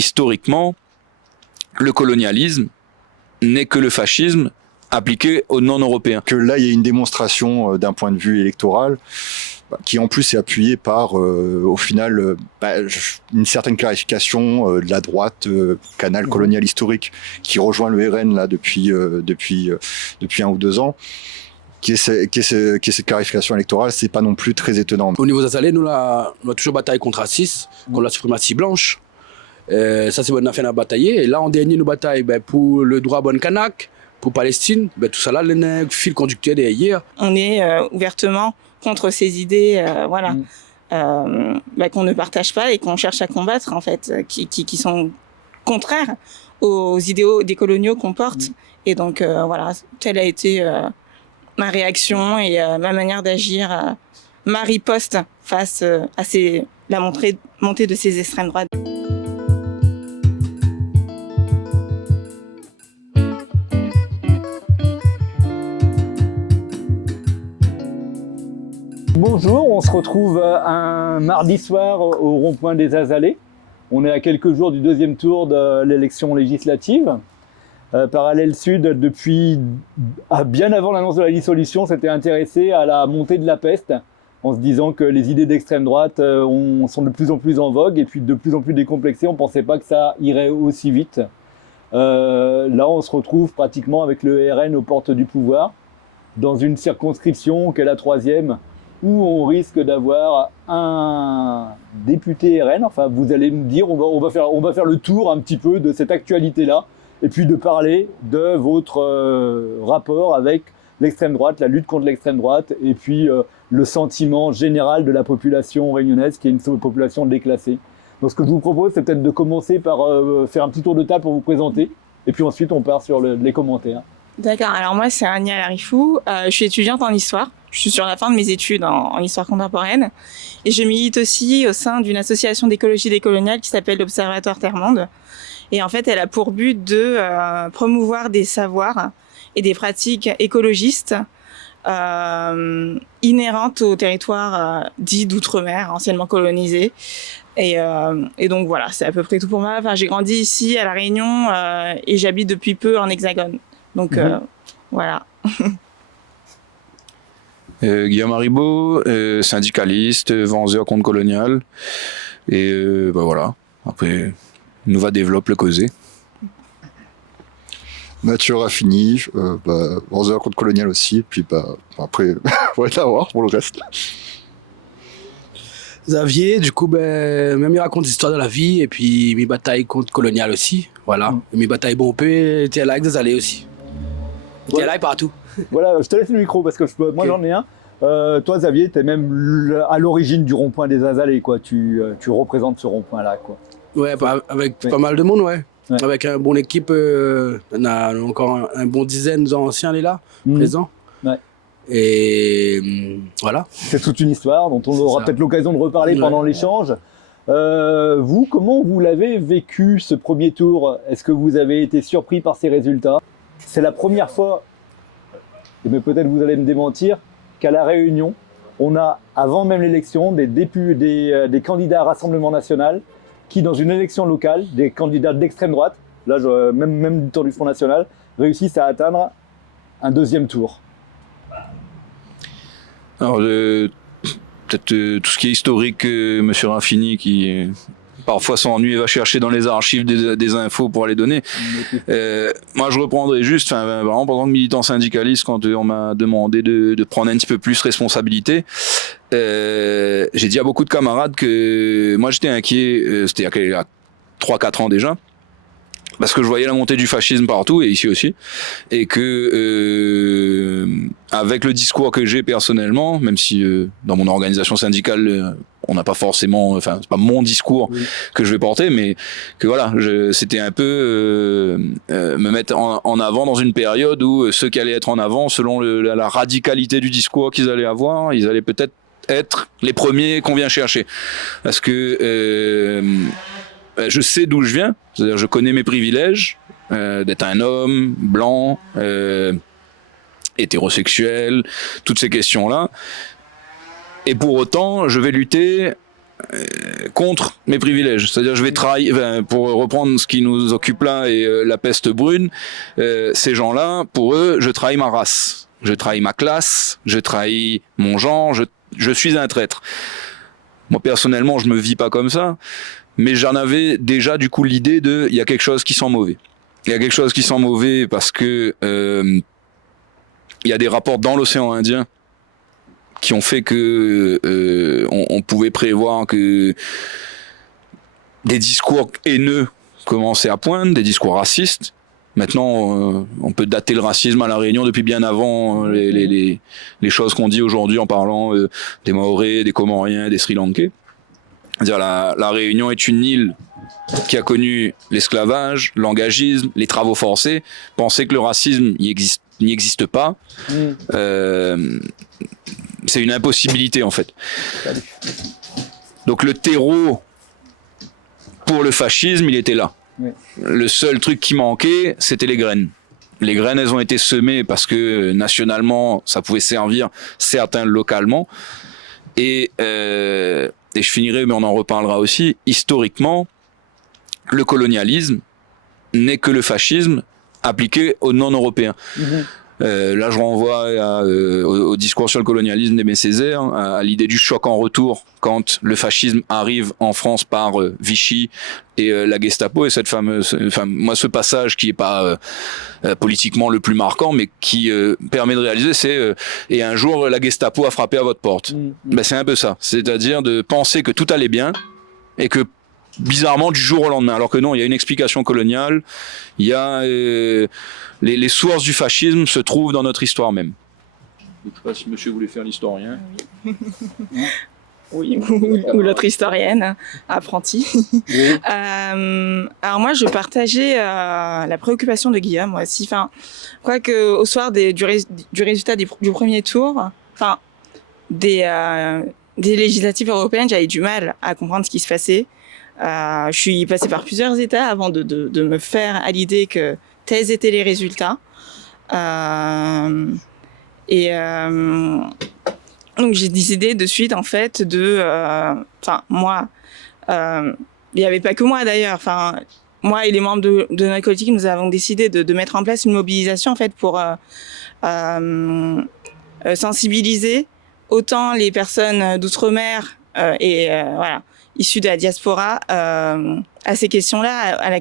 historiquement, le colonialisme n'est que le fascisme appliqué aux non-européens. Que là, il y a une démonstration d'un point de vue électoral qui en plus est appuyée par, au final, une certaine clarification de la droite, canal colonial historique, qui rejoint le RN là depuis 1 ou 2 ans. Qui est cette clarification électorale, c'est pas non plus très étonnant. Au niveau des Azalais, nous, on a toujours bataillé contre Assis, contre la suprématie blanche. Ça, c'est bon, on a fait la bataille. Et là, en dernier, nous bataillons pour le droit bon Kanak, pour Palestine. Tout ça là, le fil conducteur derrière. On est ouvertement contre ces idées, qu'on ne partage pas et qu'on cherche à combattre, en fait, qui sont contraires aux idéaux décoloniaux qu'on porte. Et donc, telle a été ma réaction et ma manière d'agir, ma riposte face à la montée de ces extrêmes droites. Bonjour, on se retrouve un mardi soir au rond-point des Azalées. On est à quelques jours du deuxième tour de l'élection législative. Parallèle Sud, bien avant l'annonce de la dissolution, s'était intéressé à la montée de la peste, en se disant que les idées d'extrême droite sont de plus en plus en vogue et puis de plus en plus décomplexées. On ne pensait pas que ça irait aussi vite. Là, on se retrouve pratiquement avec le RN aux portes du pouvoir, dans une circonscription qui est la 3e, où on risque d'avoir un député RN. Enfin, vous allez me dire, on va faire le tour un petit peu de cette actualité-là, et puis de parler de votre rapport avec l'extrême droite, la lutte contre l'extrême droite, et puis le sentiment général de la population réunionnaise, qui est une population déclassée. Donc ce que je vous propose, c'est peut-être de commencer par faire un petit tour de table pour vous présenter, et puis ensuite on part sur les commentaires. D'accord, alors moi c'est Ania Larifou, je suis étudiante en histoire, je suis sur la fin de mes études en histoire contemporaine, et je milite aussi au sein d'une association d'écologie décoloniale qui s'appelle l'Observatoire Terre-Monde. Et en fait, elle a pour but de promouvoir des savoirs et des pratiques écologistes inhérentes aux territoires dits d'outre-mer, anciennement colonisés. Et donc voilà, c'est à peu près tout pour moi. Enfin, j'ai grandi ici à La Réunion et j'habite depuis peu en Hexagone. Donc voilà. Guillaume Haribo, syndicaliste, vendeur contre colonial. Et voilà. Après, nous va développer le causé. Mathieu Raffini, vendeur contre colonial aussi. Puis après, on va voir pour le reste. Xavier, du coup, même il raconte l'histoire de la vie et puis mes batailles contre colonial aussi. Voilà. Et mes batailles bon peu, t'es là avec des allées aussi. T'es là partout. Voilà, je te laisse le micro parce que moi j'en ai un. Toi, Xavier, t'es même à l'origine du rond-point des Azalées, quoi. Tu représentes ce rond-point-là, quoi. Ouais, avec pas mal de monde, ouais. Avec une bonne équipe, on a encore un bon dizaine d'anciens là, présents. Ouais. Et voilà. C'est toute une histoire dont on aura peut-être l'occasion de reparler pendant l'échange. Vous, comment vous l'avez vécu ce premier tour? Est-ce que vous avez été surpris par ces résultats? C'est la première fois, mais peut-être vous allez me démentir, qu'à La Réunion, on a, avant même l'élection, des candidats à Rassemblement National qui, dans une élection locale, des candidats d'extrême droite, là même du temps du Front National, réussissent à atteindre un deuxième tour. Alors, peut-être tout ce qui est historique, Monsieur Raffini, qui parfois s'ennuie et va chercher dans les archives des infos pour les donner. Moi, je reprendrai juste, vraiment, pendant que militant syndicaliste, quand on m'a demandé de prendre un petit peu plus responsabilité, j'ai dit à beaucoup de camarades que moi, j'étais inquiet, c'était il y a 3-4 ans déjà, parce que je voyais la montée du fascisme partout, et ici aussi, et que avec le discours que j'ai personnellement, même si dans mon organisation syndicale, on n'a pas forcément, c'est pas mon discours que je vais porter, mais que voilà, c'était un peu me mettre en avant dans une période où ceux qui allaient être en avant, selon la radicalité du discours qu'ils allaient avoir, ils allaient peut-être être les premiers qu'on vient chercher, parce que je sais d'où je viens, c'est-à-dire je connais mes privilèges, d'être un homme blanc, hétérosexuel, toutes ces questions-là. Et pour autant, je vais lutter contre mes privilèges. C'est-à-dire, je vais trahir, pour reprendre ce qui nous occupe là et la peste brune, ces gens-là, pour eux, je trahis ma race, je trahis ma classe, je trahis mon genre, je suis un traître. Moi, personnellement, je me vis pas comme ça, mais j'en avais déjà, du coup, l'idée de, il y a quelque chose qui sent mauvais. Il y a quelque chose qui sent mauvais parce que, il y a des rapports dans l'océan Indien qui ont fait que on pouvait prévoir que des discours haineux commençaient à poindre, des discours racistes. Maintenant, on peut dater le racisme à La Réunion depuis bien avant les choses qu'on dit aujourd'hui en parlant des Maoris, des Comoriens, des Sri Lankais. C'est-à-dire la Réunion est une île qui a connu l'esclavage, l'engagisme, les travaux forcés. Penser que le racisme n'y existe pas, c'est une impossibilité en fait. Donc le terreau pour le fascisme, il était là. Oui. Le seul truc qui manquait, c'était les graines. Les graines, elles ont été semées parce que nationalement, ça pouvait servir certains localement. Et je finirai, mais on en reparlera aussi, historiquement, le colonialisme n'est que le fascisme appliqué aux non-européens. Là, je renvoie au discours sur le colonialisme d'Aimé Césaire, à l'idée du choc en retour quand le fascisme arrive en France par Vichy et la Gestapo, et cette fameuse, moi, ce passage qui est pas politiquement le plus marquant, mais qui permet de réaliser, c'est et un jour la Gestapo a frappé à votre porte. Ben, c'est un peu ça, c'est-à-dire de penser que tout allait bien et que bizarrement du jour au lendemain, alors que non, il y a une explication coloniale, il y a les sources du fascisme se trouvent dans notre histoire même. Je ne sais pas si monsieur voulait faire l'historien. Oui, ou l'autre historienne, apprentie. Oui. Alors moi, je partageais la préoccupation de Guillaume moi aussi. Enfin, quoique au soir du résultat du premier tour, enfin des législatives européennes, j'avais du mal à comprendre ce qui se passait. Je suis passée par plusieurs états avant de me faire à l'idée que tels étaient les résultats. Donc j'ai décidé de suite en fait moi, il n'y avait pas que moi d'ailleurs. Enfin, moi et les membres de notre collectif, nous avons décidé de mettre en place une mobilisation en fait pour sensibiliser autant les personnes d'outre-mer voilà, issues de la diaspora à ces questions-là,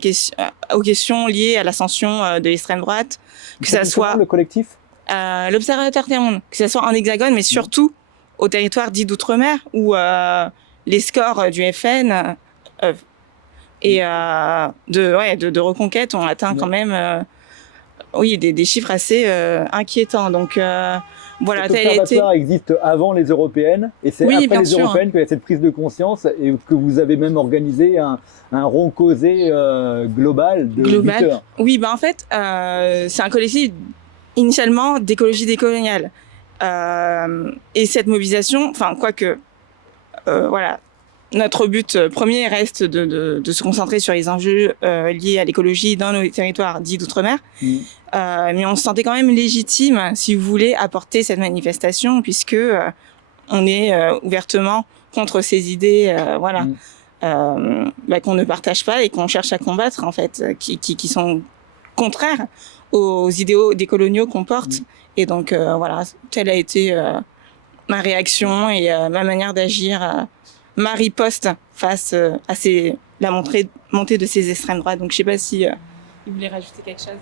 aux questions liées à l'ascension de l'extrême droite, que ça soit le collectif, l'Observatoire Terre-Monde, que ça soit en Hexagone, mais surtout au territoire dit d'outre-mer où les scores du FN de reconquête ont atteint quand même des chiffres assez inquiétants. Donc voilà, cet observatoire existe avant les européennes et c'est après les européennes qu'il y a cette prise de conscience et que vous avez même organisé un rond causé global de 8 heures. Oui, en fait, c'est un collectif initialement d'écologie décoloniale. Et cette mobilisation, voilà, notre but premier reste de se concentrer sur les enjeux liés à l'écologie dans nos territoires dits d'outre-mer. Mais on se sentait quand même légitime, si vous voulez, à porter cette manifestation, puisque on est ouvertement contre ces idées, qu'on ne partage pas et qu'on cherche à combattre, en fait, qui sont contraires aux idéaux décoloniaux qu'on porte. Et donc, voilà, telle a été ma réaction et ma manière d'agir, ma riposte face à la montée de ces extrêmes droites. Donc, je ne sais pas si vous voulez rajouter quelque chose.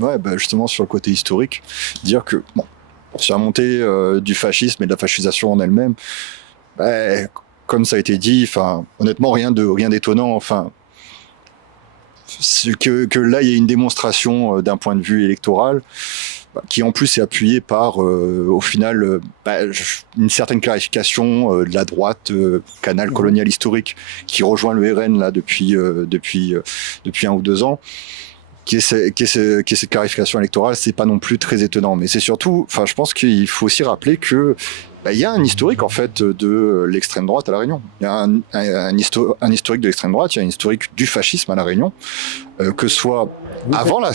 Ouais, justement, sur le côté historique, dire que, sur la montée du fascisme et de la fascisation en elle-même, comme ça a été dit, honnêtement, rien d'étonnant, que là, il y a une démonstration d'un point de vue électoral qui en plus est appuyée par, au final, une certaine clarification de la droite, canal colonial historique, qui rejoint le RN là depuis 1 ou 2 ans. Qui est cette clarification électorale, c'est pas non plus très étonnant. Mais c'est surtout, je pense qu'il faut aussi rappeler que il y a un historique en fait de l'extrême droite à La Réunion. Il y a un historique de l'extrême droite, il y a un historique du fascisme à La Réunion, que ce soit avant la.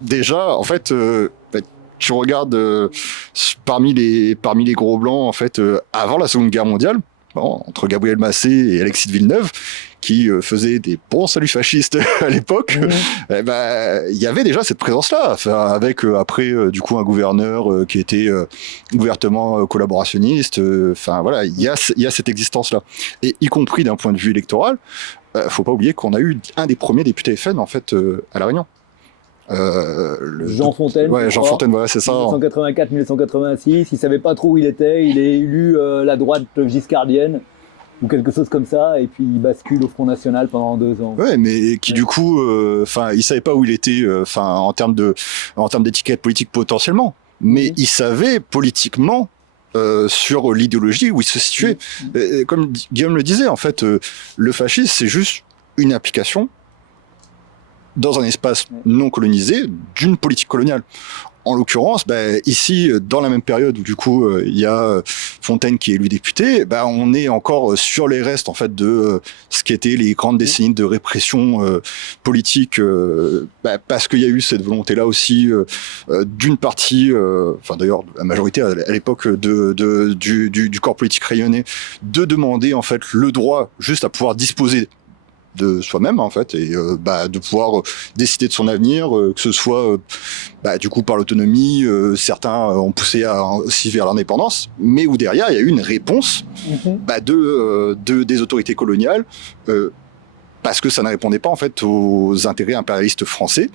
Déjà, en fait, tu regardes parmi les gros blancs, en fait, avant la Seconde Guerre mondiale, entre Gabriel Massé et Alexis de Villeneuve, qui faisait des bons saluts fascistes à l'époque, il y avait déjà cette présence-là, avec après du coup un gouverneur qui était ouvertement collaborationniste. Voilà, il y a cette existence-là, et y compris d'un point de vue électoral. Faut pas oublier qu'on a eu un des premiers députés FN en fait à La Réunion. Jean Fontaine. Ouais, Jean Fontaine, voilà, c'est ça. 1984-1986, il savait pas trop où il était, il est élu la droite giscardienne ou quelque chose comme ça, et puis il bascule au Front National pendant 2 ans. Ouais, mais qui du coup, il savait pas où il était, en termes d'étiquette politique potentiellement, mais il savait politiquement sur l'idéologie où il se situait. Comme Guillaume le disait, en fait, le fascisme, c'est juste une application dans un espace non colonisé d'une politique coloniale. En l'occurrence, ici, dans la même période où du coup il y a Fontaine qui est élu député, on est encore sur les restes en fait de ce qui étaient les grandes décennies de répression politique, parce qu'il y a eu cette volonté-là aussi d'une partie, d'ailleurs la majorité à l'époque du corps politique rayonnais, de demander en fait le droit juste à pouvoir disposer de soi-même en fait, et de pouvoir décider de son avenir, que ce soit du coup par l'autonomie, certains ont poussé aussi vers l'indépendance, mais où derrière il y a eu une réponse des autorités coloniales, parce que ça ne répondait pas en fait aux intérêts impérialistes français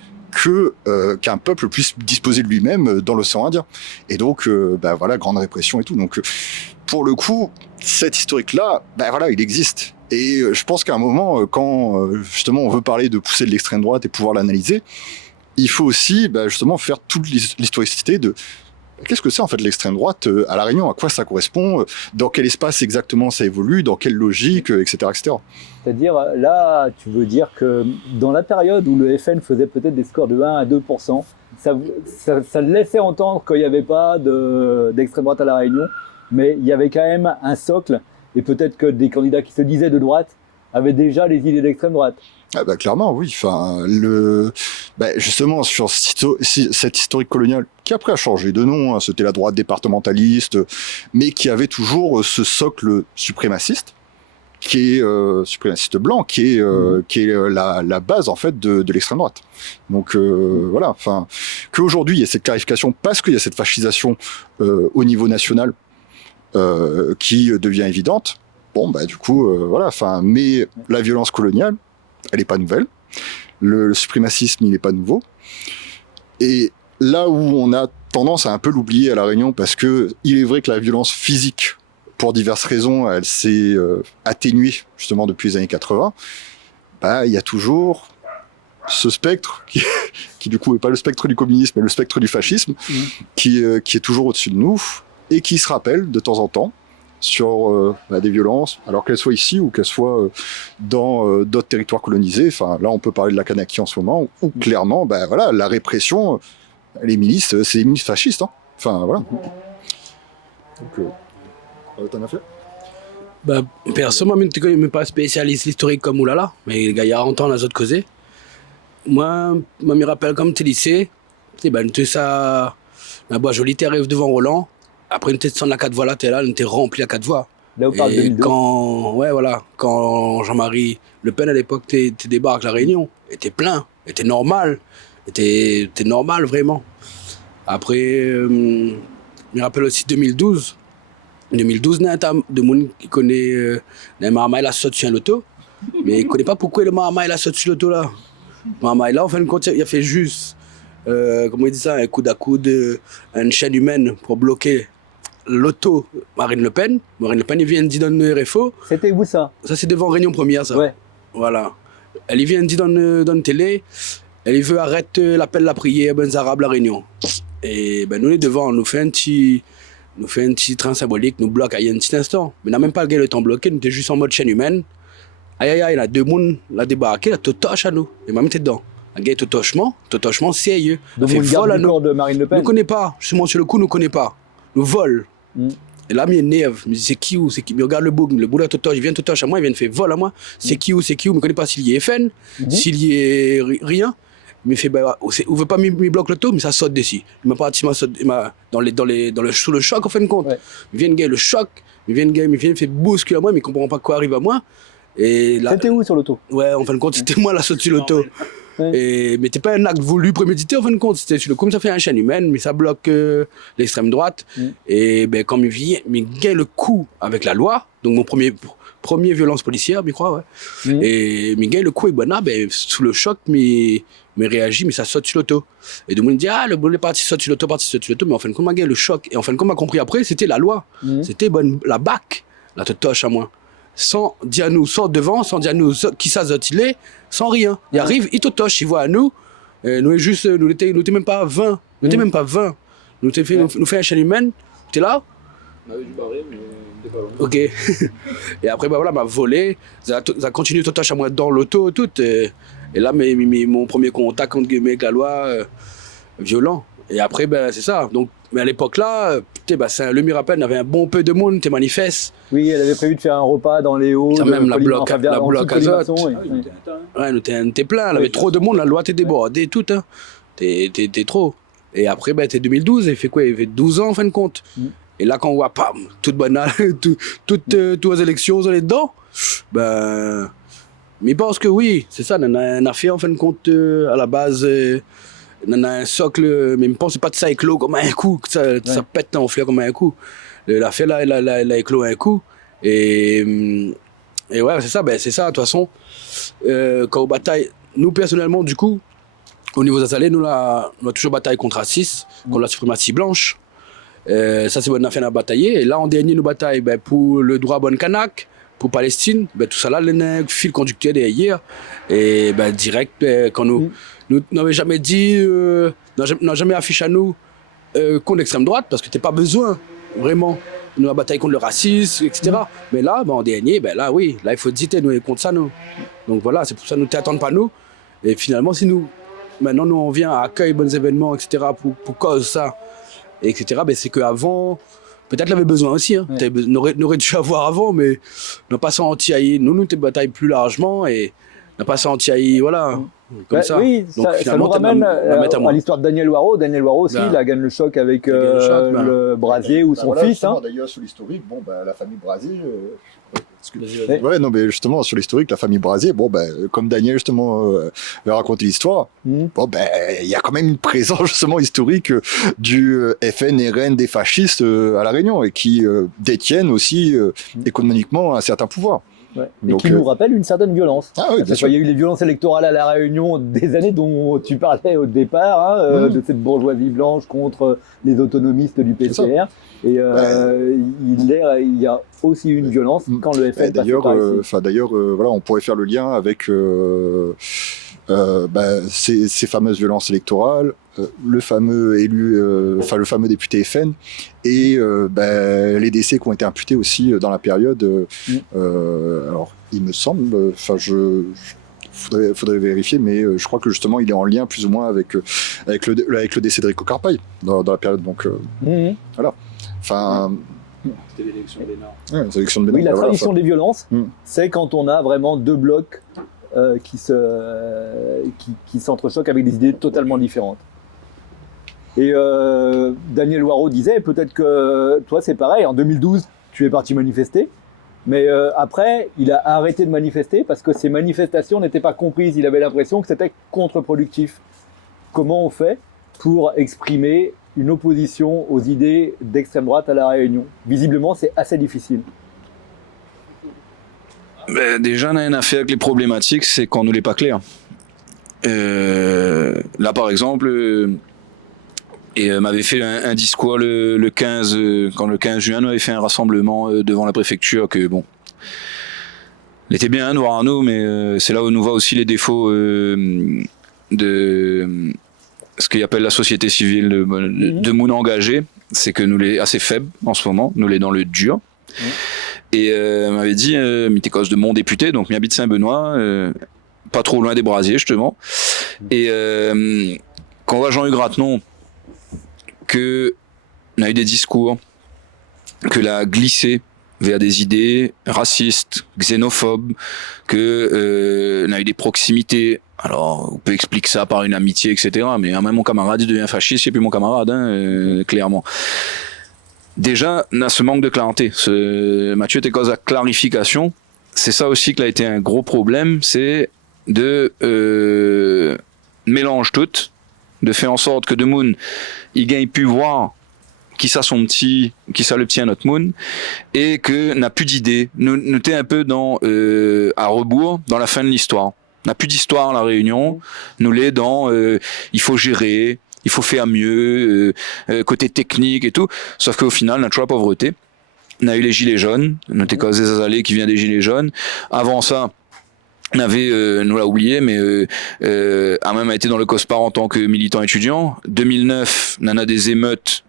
qu'un peuple puisse disposer de lui-même dans l'océan Indien. Et donc grande répression et tout. Donc pour le coup, cet historique-là, il existe. Et je pense qu'à un moment, quand justement on veut parler de pousser de l'extrême droite et pouvoir l'analyser, il faut aussi justement faire toute l'historicité de qu'est-ce que c'est en fait l'extrême droite à La Réunion, à quoi ça correspond, dans quel espace exactement ça évolue, dans quelle logique, etc., etc. C'est-à-dire, là, tu veux dire que dans la période où le FN faisait peut-être des scores de 1 à 2%, ça laissait entendre qu'il n'y avait pas d'extrême droite à La Réunion, mais il y avait quand même un socle. Et peut-être que des candidats qui se disaient de droite avaient déjà les idées d'extrême droite. Clairement, oui. Justement, sur cette historique coloniale, qui après a changé de nom, hein, c'était la droite départementaliste, mais qui avait toujours ce socle suprémaciste, qui est suprémaciste blanc, qui est la base en fait de l'extrême droite. Donc qu'aujourd'hui il y a cette clarification parce qu'il y a cette fascisation au niveau national. Qui devient évidente. Mais la violence coloniale, elle n'est pas nouvelle. Le suprémacisme, il n'est pas nouveau. Et là où on a tendance à un peu l'oublier à La Réunion, parce que il est vrai que la violence physique, pour diverses raisons, elle s'est atténuée justement depuis les années 80. Il y a toujours ce spectre qui du coup n'est pas le spectre du communisme, mais le spectre du fascisme, qui est toujours au-dessus de nous. Et qui se rappellent de temps en temps sur des violences, alors qu'elles soient ici ou qu'elles soient dans d'autres territoires colonisés. Là, on peut parler de la Kanaki en ce moment, où clairement, la répression, les milices, c'est les milices fascistes. Hein. Donc, t'en as fait Perso, moi, je ne suis pas spécialiste historique comme Oulala, mais il y a 40 ans, on a autres causé. Moi, je me rappelle comme tu lycée, ça, la bois jolie, tu arrives devant Roland. Après, une tête de la 4 voies là, t'es là, on était rempli à 4 voies. Là, on parle de 2002. Quand Jean-Marie Le Pen, à l'époque, t'es débarque La Réunion, était plein, était normal, était normal, vraiment. Après, je me rappelle aussi 2012. 2012, il y a des gens qui connaissent le Marmaï la sauté sur l'auto, mais ils ne connaissent pas pourquoi le Marmaï la sauté sur l'auto là. Marmaï là, en fin de compte, il a fait juste, comment il dit ça, un coude à coude, une chaîne humaine pour bloquer l'auto Marine Le Pen. Marine Le Pen, il vient de dire dans le RFO. C'était où ça? Ça, c'est devant Réunion Première, ça. Ouais. Voilà. Elle vient de dire dans la télé, elle veut arrêter l'appel de la prière, ben Arabes la Réunion. Et ben nous, on est devant, on nous fait un petit train symbolique, nous bloque à un petit instant. Mais on n'a même pas le temps bloqué, nous étions juste en mode chaîne humaine. Aïe aïe aïe, là, deux personnes la débarqué, là, totoche à nous. Et même t'es dedans. Un gars totochement sérieux. Donc on garde le corps de Marine Le Pen. Nous ne connaît pas, justement sur le coup, nous ne connaît pas. Nous vole. Et là, il m'énerve. Je me dis, c'est qui ou c'est qui? Mais regarde le bout de totoche, il vient totoche à moi, il vient de faire vol à moi. C'est qui ou je ne connais pas s'il y est FN, s'il y est rien. il m'a fait, bah, ouvre pas mes blocs l'auto, mais ça saute d'ici. Il m'a pratiquement sauté, sous le choc, en fin de compte. Ouais. Il vient de gagner le choc, il vient, il fait bousculer à moi, mais il comprend pas quoi arrive à moi. Et là, C'était où sur l'auto? ouais, en fin de compte, c'était moi la saute sur l'auto. Ouais. Mais c'était pas un acte voulu, prémédité, en fin de compte. C'était sur le coup, ça fait un chaîne humaine, mais ça bloque l'extrême droite. Et ben, quand il vient, il gagne le coup avec la loi, donc mon premier violence policière, je crois, ouais. Et il gagne le coup, et ben là, ben, sous le choc, mais réagit, mais ça saute sur l'auto. Et tout le monde dit, ah, le bol est parti, saute sur l'auto, mais en fin de compte, il gagne le choc. Et en fin de compte, m'a compris après, c'était la loi. C'était la BAC, la te toche à moi. Sans dire à nous, sans devant, sans dire à nous qui ça il est, sans rien. Il arrive, il te toche, il voit à nous. Nous juste, nous n'étions même pas 20. Nous n'étions même pas 20. Nous fait un chaîne humaine. Tu es là? On avait dû barrer, mais on était pas loin. Ok. Et après, bah voilà, m'a volé. Ça a continué de toche à moi dans l'auto, tout. Et là, mon premier contact entre guillemets avec la loi, violent. Et après, ben, c'est ça. Donc, mais à l'époque là, le Mirapel avait un bon peu de monde, t'es manifeste. Oui, elle avait prévu de faire un repas dans les hauts. Même la bloc azote. Oui. Ouais, nous t'es plein, il y avait trop de monde, la loi t'es débordée, tout. Hein. T'es trop. Et après, ben, t'es 2012, il fait quoi? Il fait 12 ans en fin de compte. Et là, quand on voit, pam, toute banale, toutes les élections, on est dedans. Ben. Mais je pense que oui, c'est ça, on a un affaire en fin de compte à la base. On a un socle, mais je pense que c'est pas de ça éclos comme un coup, que ça pète en fleur comme un coup. L'affaire là, elle a éclos un coup. Et ouais, c'est ça, de toute façon. Quand on bataille, nous personnellement, du coup, au niveau des Azalées, on a toujours bataillé contre Assis, contre la suprématie blanche. Ça, c'est bonne affaire à batailler. Et là, en dernier, nous bataillons pour le droit à Bonne Kanak, pour Palestine, tout ça là, le fil conducteur derrière. Et direct, quand nous n'avons jamais dit, n'a jamais affiché à nous contre l'extrême droite, parce que t'as pas besoin, vraiment. Nous avons bataillé contre le racisme, etc. Mais là, en dernier, là, oui, là, il faut dire, nous, contre ça, nous. Donc voilà, c'est pour ça que nous ne t'attendons pas, nous. Et finalement, si maintenant, nous, on vient à accueillir bons événements, etc., pour cause ça, etc., c'est qu'avant, peut-être l'avait besoin aussi, hein. On aurait dû avoir avant, mais on n'a pas senti haïr. Nous, t'es bataille plus largement et on n'a pas senti haïr, voilà, comme ça. Oui, donc, ça nous ramène à l'histoire de Daniel Waro. Daniel Waro aussi, il a gagné le choc avec le Brasier ou son voilà, fils. Hein. D'ailleurs, sur l'historique, la famille Brasier... Ouais, non, mais justement, sur l'historique, la famille Brasier, comme Daniel, justement, va raconter l'histoire, il y a quand même une présence, justement, historique du FN-RN des fascistes à La Réunion et qui détiennent aussi économiquement un certain pouvoir. Ouais. Et donc, qui nous rappelle une certaine violence. Ah oui, bien sûr. Il y a eu les violences électorales à La Réunion des années dont tu parlais au départ, de cette bourgeoisie blanche contre les autonomistes du PCR. Et il y a aussi une violence quand le FN d'ailleurs, on pourrait faire le lien avec ces fameuses violences électorales, le fameux élu, le fameux député FN et les décès qui ont été imputés aussi dans la période. Alors, il me semble, faudrait vérifier, mais je crois que justement il est en lien plus ou moins avec le décès de Rico Carpaille dans la période. Donc voilà. Enfin. C'était l'élection des Nord. Ouais, l'élection de oui, la tradition des violences, c'est quand on a vraiment deux blocs qui s'entrechoquent avec des idées totalement différentes. Et Daniel Waro disait, peut-être que toi c'est pareil, en 2012 tu es parti manifester, mais après il a arrêté de manifester parce que ces manifestations n'étaient pas comprises, il avait l'impression que c'était contre-productif. Comment on fait pour exprimer une opposition aux idées d'extrême droite à La Réunion? Visiblement c'est assez difficile. Déjà, on a une affaire avec les problématiques, c'est qu'on ne l'est pas clair. Là, par exemple, m'avait fait un discours le 15, quand le 15 juin, on avait fait un rassemblement devant la préfecture que, bon, il était bien de voir à nous, mais c'est là où nous voit aussi les défauts de ce qu'il appelle la société civile de Mouna engagée, c'est que nous l'est assez faible en ce moment, nous l'est dans le dur. Et m'avait dit, mais t'es cause de mon député, donc m'habite Saint-Benoît, pas trop loin des Brasiers justement. Et quand on voit Jean-Hugues Ratenon, qu'on a eu des discours, que l'a glissé vers des idées racistes, xénophobes, que on a eu des proximités. Alors, on peut expliquer ça par une amitié, etc. Mais même mon camarade, il devient fasciste, c'est plus mon camarade, clairement. Déjà, on a ce manque de clarté. Mathieu, t'es cause à clarification. C'est ça aussi qui a été un gros problème, c'est de mélange toutes, de faire en sorte que de Moon, il gagne pu voir qui ça son petit, qui ça le petit à notre Moon, et que n'a plus d'idées. Nous t'es un peu dans à rebours dans la fin de l'histoire. N'a plus d'histoire la Réunion. Nous l'est dans il faut gérer, il faut faire mieux, côté technique et tout. Sauf qu'au final, on a toujours la pauvreté. On a eu les gilets jaunes, on était cause des Azalées qui vient des gilets jaunes. Avant ça, on avait, nous l'a oublié, mais a même été dans le COSPAR en tant que militant étudiant. 2009, on a des émeutes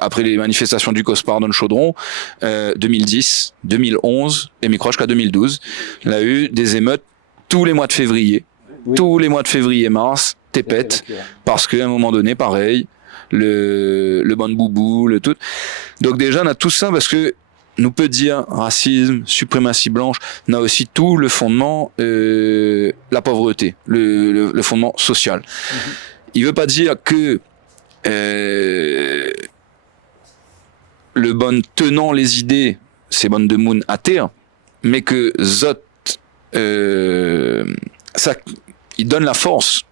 après les manifestations du COSPAR dans le Chaudron. 2010, 2011 et mes croches jusqu'à 2012, on a eu des émeutes tous les mois de février. Oui. Tous les mois de février, mars, t'épètes, parce qu'à un moment donné, pareil, le bon boubou, le tout. Donc déjà, on a tout ça parce que nous peut dire racisme, suprématie blanche, on a aussi tout le fondement, la pauvreté, le fondement social. Mm-hmm. Il veut pas dire que le bon tenant les idées, c'est bon de Moon à terre, mais que Zot, ça, il donne la force,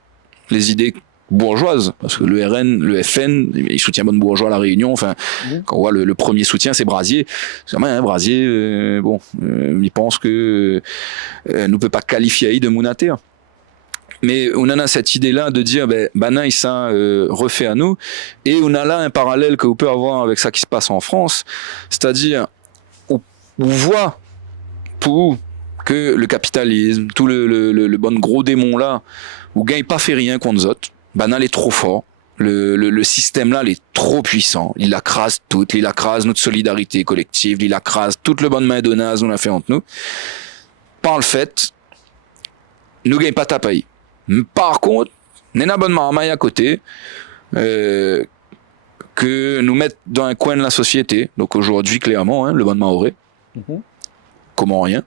les idées bourgeoises, parce que le RN, le FN, il soutient bonne bourgeois à la Réunion. Enfin, quand on voit le premier soutien, c'est Brasier. C'est vrai, hein, Brasier, il pense que nous peut pas qualifier de Mounater. Mais on en a cette idée-là de dire, Banaï, ça refait à nous. Et on a là un parallèle que vous pouvez avoir avec ça qui se passe en France. C'est-à-dire, on voit pour que le capitalisme, tout le bon gros démon là, où gagne pas fait rien contre Zot, Banal est trop fort. Le système là, il est trop puissant. Il accrase tout. Il accrase notre solidarité collective. Il accrase toute le bonne main de naze qu'on a fait entre nous. Par le fait, nous gagne pas tapaï. Par contre, nous avons une bonne marmaille à côté, que nous mettre dans un coin de la société. Donc aujourd'hui, clairement, hein, le bon maoré. Comment rien.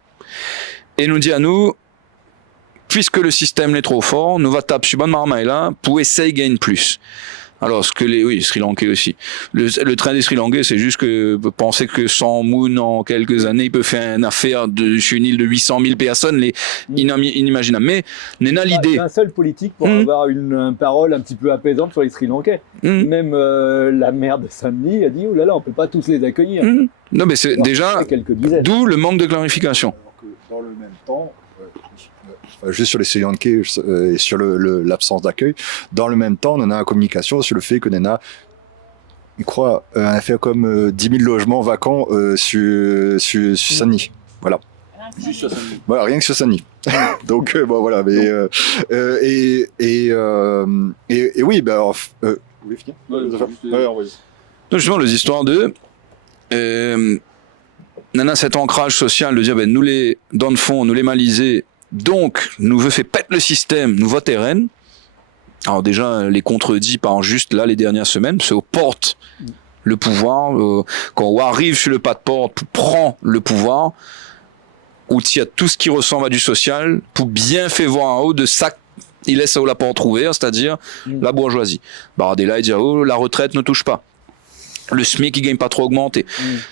Et nous dit à nous, puisque le système est trop fort, nous va taper sur bonne marmaille là pour essayer de gagner plus. Alors, les Sri Lankais aussi. Le train des Sri Lankais, c'est juste que penser que sans Moon en quelques années, il peut faire une affaire sur une île de 800 000 personnes, inimaginable. Mais, Néna, l'idée. C'est un seul politique pour avoir une parole un petit peu apaisante sur les Sri Lankais. Même la maire de Saint-Denis a dit, oh là là, on peut pas tous les accueillir. Non, mais c'est déjà, d'où le manque de clarification. Alors que dans le même temps, juste sur les Sri Lankais et sur l'absence d'accueil, dans le même temps, on a une communication sur le fait que Nena, il croit, a fait comme 10 000 logements vacants sur Saint-Denis. Voilà. Juste sur Saint-Denis. Voilà, rien que sur Saint-Denis. Donc, bon, voilà. Mais, et oui, ben, alors, vous voulez finir? Donc, justement, les histoires de. Nana, cet ancrage social de dire, nous les, dans le fond, nous les malisés, donc, nous veut fait pète le système, nous vote RN. Alors déjà, les contredits par juste là, les dernières semaines, c'est aux portes le pouvoir. Quand on arrive sur le pas de porte, prend le pouvoir, où il y a tout ce qui ressemble à du social, pour bien faire voir en haut de ça, il laisse la porte ouverte, c'est-à-dire la bourgeoisie. Bardella, il dit, oh, la retraite ne touche pas. Le SMIC, il gagne pas trop augmenté.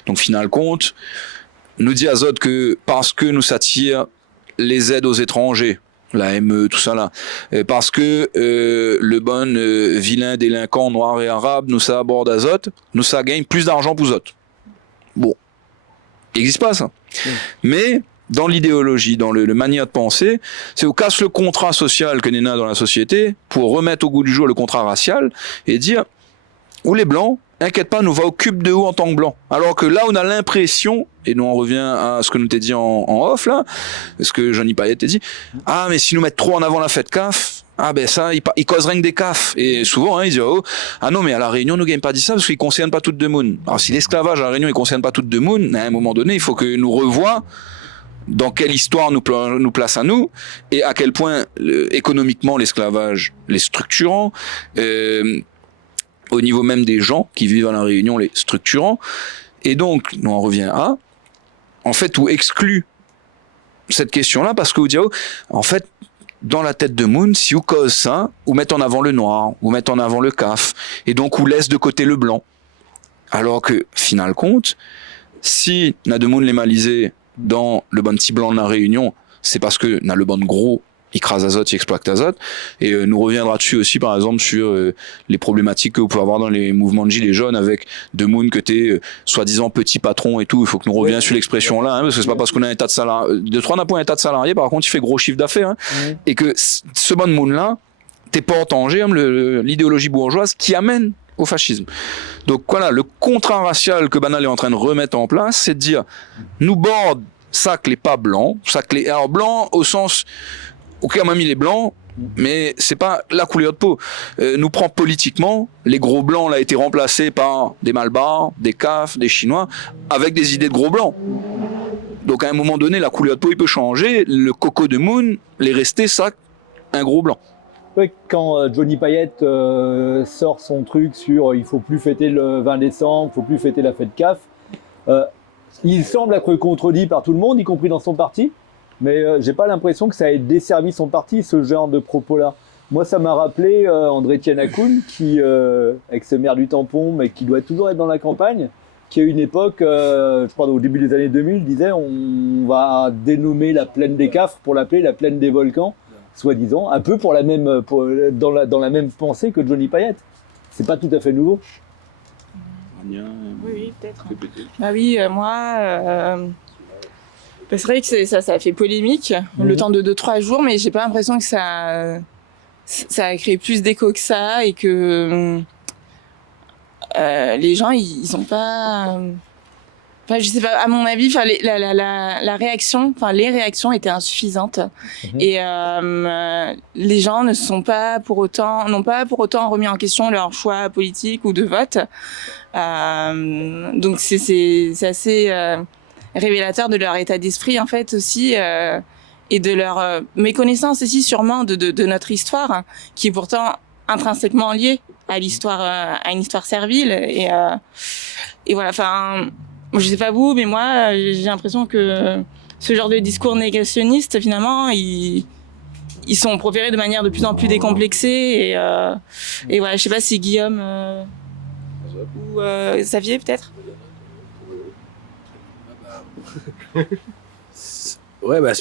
Donc, final compte, nous dit Azot que parce que nous s'attire les aides aux étrangers, la ME, tout ça là, parce que le bon vilain délinquant noir et arabe nous ça aborde Azot, nous ça gagne plus d'argent pour Zot. Bon, il n'existe pas ça. Mais dans l'idéologie, dans le manière de penser, c'est on casse le contrat social que nous avons dans la société pour remettre au goût du jour le contrat racial et dire, ou les blancs, inquiète pas, nous va au cube de haut en tant que blanc. Alors que là, on a l'impression, et nous on revient à ce que nous t'ai dit en off là, ce que Johnny Payet t'a dit, ah mais si nous mettons trop en avant la fête CAF, ah ben ça, il cause rien que des CAF. Et souvent, hein, ils disent, oh, ah non mais à la Réunion, nous gagnons pas dit ça parce qu'il concerne pas toutes de Moon. Alors si l'esclavage à la Réunion, il concerne pas toutes de Moon, à un moment donné, il faut que nous revoient dans quelle histoire nous place à nous, et à quel point économiquement l'esclavage, les structurants, au niveau même des gens qui vivent à la Réunion, les structurants. Et donc, nous en revient à, en fait, ou exclut cette question-là, parce que vous dites, en fait, dans la tête de Moon, si vous cause ça, vous mettez en avant le noir, vous mettez en avant le CAF, et donc vous laisse de côté le blanc. Alors que, final compte, si n'a de Moon les malisé dans le bon petit blanc de la Réunion, c'est parce que n'a le bon gros, il crase azote, il exploite azote, et nous reviendra dessus aussi, par exemple, sur les problématiques que vous pouvez avoir dans les mouvements de gilets jaunes avec de Moon que t'es soi-disant petit patron et tout. Il faut que nous reviens sur l'expression là, parce que c'est pas parce qu'on a un état de salarié, de 3 n'a pas un état de salarié, par contre il fait gros chiffre d'affaires, et que ce bon Moon là, t'es pas en danger, l'idéologie bourgeoise qui amène au fascisme. Donc voilà, le contrat racial que Banal est en train de remettre en place, c'est de dire, nous borde ça que les pas blancs, ça que les, alors blanc au sens, ok, on m'a mis les blancs, mais c'est pas la couleur de peau. Nous prend politiquement, les gros blancs là été remplacés par des Malbars, des CAF, des Chinois, avec des idées de gros blancs. Donc à un moment donné, la couleur de peau il peut changer. Le coco de Moon, les restés, ça, un gros blanc. Ouais, quand Johnny Payette sort son truc sur il faut plus fêter le 20 décembre, il faut plus fêter la fête CAF, il semble être contredit par tout le monde, y compris dans son parti. Mais j'ai pas l'impression que ça ait desservi son parti, ce genre de propos-là. Moi, ça m'a rappelé André Tianakoun, qui, ex-maire du Tampon, mais qui doit toujours être dans la campagne, qui à une époque, je crois au début des années 2000, disait on va dénommer la plaine des Cafres pour l'appeler la plaine des volcans, soi-disant, un peu pour la même, dans la même pensée que Johnny Payette. C'est pas tout à fait nouveau. Oui, peut-être. Bah oui, moi... c'est vrai que ça a fait polémique le temps de 2-3 jours, mais j'ai pas l'impression que ça a créé plus d'écho que ça et que les gens ils ont pas. Enfin, je sais pas. À mon avis, enfin la réaction, enfin les réactions étaient insuffisantes et les gens ne sont pas pour autant, n'ont pas pour autant remis en question leur choix politique ou de vote. Donc c'est assez révélateur de leur état d'esprit en fait aussi et de leur méconnaissance aussi sûrement de notre histoire hein, qui est pourtant intrinsèquement liée à l'histoire à une histoire servile et voilà enfin je sais pas vous mais moi j'ai l'impression que ce genre de discours négationnistes finalement ils sont proférés de manière de plus en plus décomplexée et voilà je sais pas si Guillaume ou Xavier peut-être. Ouais, bah,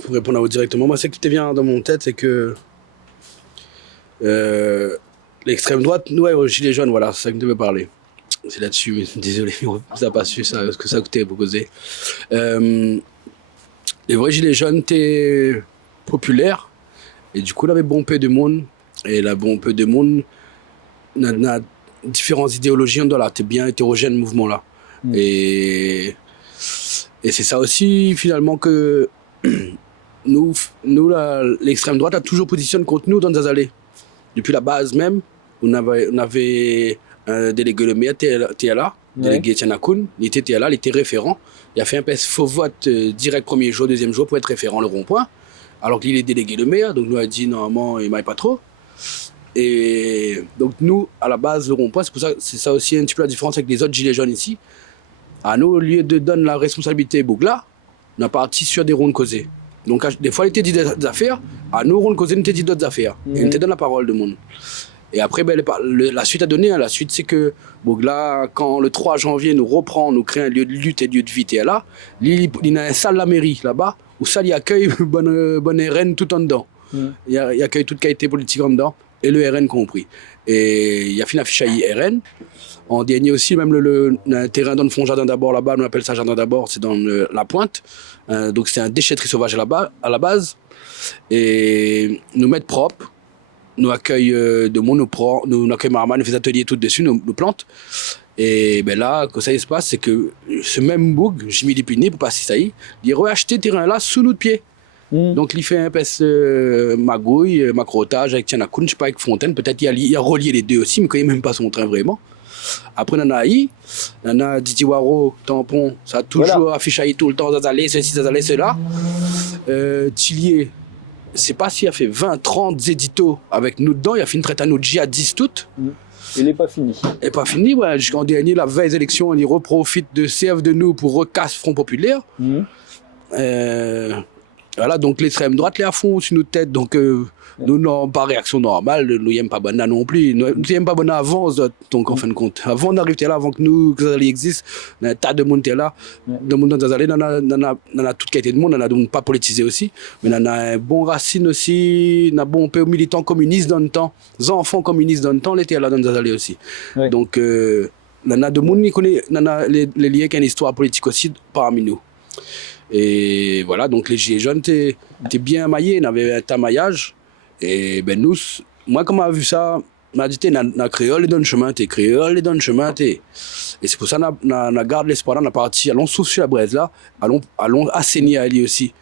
pour répondre à vous directement, moi, ce qui te vient dans mon tête, c'est que l'extrême droite, ouais, aux gilets jaunes, voilà, c'est ça que je devais parler. C'est là-dessus, mais désolé, on n'a pas su ça, ce que ça coûtait pour causer. Les vrais gilets jaunes étaient populaires, et du coup, on avait bon peu de monde, et là, bon peu de monde, on a différentes idéologies, on là, t'es bien hétérogène, le mouvement-là. Et c'est ça aussi, finalement, que nous l'extrême droite a toujours positionné contre nous dans des allées. Depuis la base même, on avait un délégué le maire, TLA, délégué Tianakoun, il était là, il était référent. Il a fait un faux vote direct premier jour, deuxième jour pour être référent le rond-point. Alors qu'il est délégué le maire, donc nous a dit normalement il m'aille pas trop. Et donc nous, à la base, le rond-point, c'est ça aussi un petit peu la différence avec les autres gilets jaunes ici. À nous, au lieu de donner la responsabilité Bougla, on a parti sur des rondes causées. Donc des fois, il était dit des affaires, à nous, rondes causées, on était dit d'autres affaires. Et on te donne la parole de monde. Et après, ben, la suite a donné. Hein. La suite, c'est que Bougla, quand le 3 janvier nous reprend, nous crée un lieu de lutte et lieu de vie, et là, il a une salle de la mairie là-bas, où ça, il accueille bonne RN tout en dedans. Il accueille toute qualité politique en dedans, et le RN compris. Et il y a fait une affiche à RN. En dernier aussi, même le terrain dans le fond jardin d'abord là-bas, on appelle ça jardin d'abord, c'est dans la pointe. Donc c'est un déchetterie sauvage à la base. Et nous mettre propre, nous accueille de monde, nous accueille Marman, nous fait des ateliers tout dessus, nous plantes. Et ben là, que ça se passe, c'est que ce même boug, Jimmy Dépiné, pour passer ça y, il a racheté ce terrain là sous notre pied. Donc il fait un peu magouille, macrotage avec Tianakoun, je sais pas, avec Fontaine, peut-être il a relié les deux aussi, mais quand même pas son train vraiment. Après, on a Didi Waro, Tampon, ça a toujours affiché tout le temps, Zazalé, ceci, Zazalé, cela. Tillier, je ne sais pas s'il a fait 20, 30 éditos avec nous dedans, il a fait une traite à nous djihadistes toutes. Il n'est pas fini. Et pas fini, ouais. Jusqu'en dernier, la veille des élections, ils reprofitent de servent de nous pour recasser Front Populaire. Voilà, donc l'extrême droite, les à fond sur nos têtes. Donc, nous n'avons pas réaction normale. Nous n'aimons pas bonne non plus. Nous n'aimons pas bonne avance. Donc, en fin de compte, avant d'arriver là, avant que nous, que ça existe, il y a un tas de monde là. De monde dans Zazalé, on a toute qualité de monde. On a donc pas politisé aussi. Mais on a un bon racine aussi. On a un bon peu militant communiste dans le temps. Les enfants communistes dans le temps, l'étaient là dans Zazalé aussi. Ouais. Donc, on a de monde qui connaît, on a les liens qui ont une histoire politique aussi parmi nous. Et voilà, donc les gilets jaunes étaient bien maillés, on avait un tas maillage. Et ben nous, moi quand on a vu ça, on a dit, na créole et dans le chemin, créole et dans le chemin, Et c'est pour ça qu'on a gardé l'espoir, on a parti, allons souffle sur la braise là, allons assainir à lui aussi.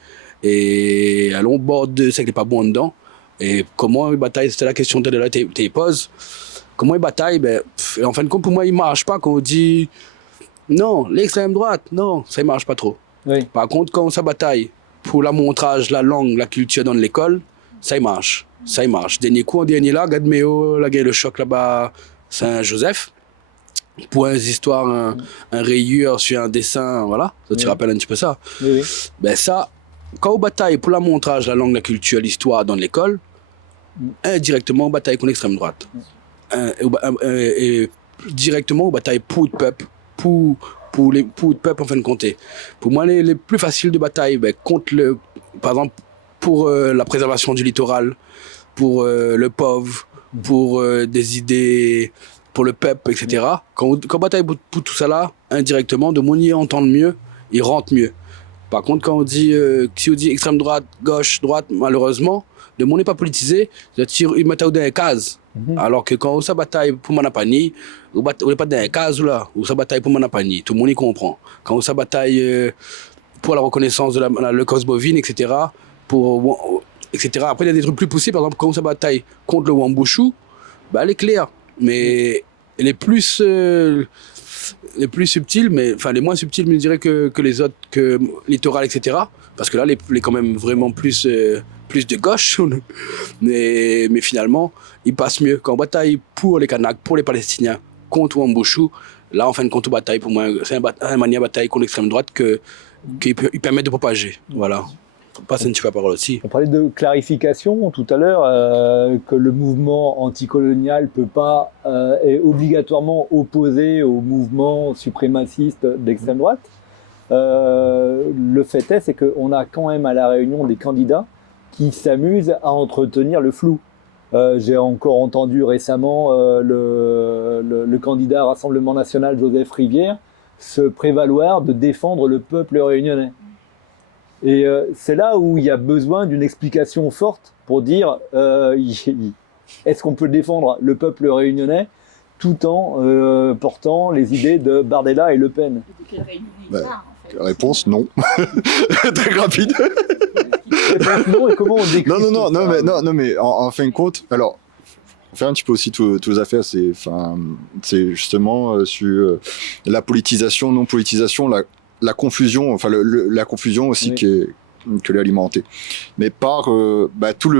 Et allons bord de ce qui n'est pas bon dedans. Et comment ils bataillent, c'était la question de là, t'es pose. Comment ils bataillent, ben, en fin de compte, pour moi, ils ne marchent pas quand on dit non, l'extrême droite, non, ça ne marche pas trop. Oui. Par contre, quand on se bataille pour la montrage, la langue, la culture dans l'école, ça y marche. Ça y marche. Dernier coup, en dernier là, regarde Méo, là, il y a le choc là-bas, Saint-Joseph. Pour une histoire, un rayure sur un dessin, voilà. Ça te rappelle un petit peu ça. Oui. Ben ça, quand on bataille pour la montrage, la langue, la culture, l'histoire dans l'école, indirectement, on bataille contre l'extrême droite. Et directement, on bataille pour le peuple, pour le peuple en fin de compte. Pour moi, les plus faciles de bataille, ben, contre par exemple, pour la préservation du littoral, pour le pauvre, pour des idées, pour le peuple, etc. Quand on bataille pour tout ça là, indirectement, de mon y entendre mieux, il rentre mieux. Par contre, quand on dit, si on dit extrême droite, gauche, droite, malheureusement, le monde n'est pas politisé, il met dans une case. Alors que quand on se bataille pour Manapani, on n'est pas dans une case là, on se bataille pour Manapani, tout le monde y comprend. Quand on se bataille pour la reconnaissance de la cause bovine, etc., etc. Après, il y a des trucs plus poussés, par exemple, quand on se bataille contre le Wambushu, bah, elle est claire, mais elle est plus subtile, mais enfin les moins subtiles, je dirais que les autres, que littoral, etc. Parce que là, les quand même vraiment plus de gauche, mais finalement, il passe mieux. Quand on bataille pour les Kanaks, pour les Palestiniens, contre Wambushu, là, en fin de compte, on bataille pour moi, c'est une manière de bataille contre l'extrême droite qui permet de propager. Voilà. On passe un petit peu la parole aussi. On parlait de clarification tout à l'heure, que le mouvement anticolonial peut pas est obligatoirement opposé au mouvement suprémaciste d'extrême droite. Le fait est, c'est qu'on a quand même à la Réunion des candidats qui s'amusent à entretenir le flou. J'ai encore entendu récemment le candidat Rassemblement National Joseph Rivière se prévaloir de défendre le peuple réunionnais. Et c'est là où il y a besoin d'une explication forte pour dire est-ce qu'on peut défendre le peuple réunionnais tout en portant les idées de Bardella et Le Pen. Réponse non. Très rapide. Réponse non, et comment on décrit non, mais en fin de compte, alors, on fait un petit peu aussi toutes les affaires, c'est justement sur la politisation, non-politisation, la confusion, enfin la confusion aussi que l'est alimentée. Mais par tout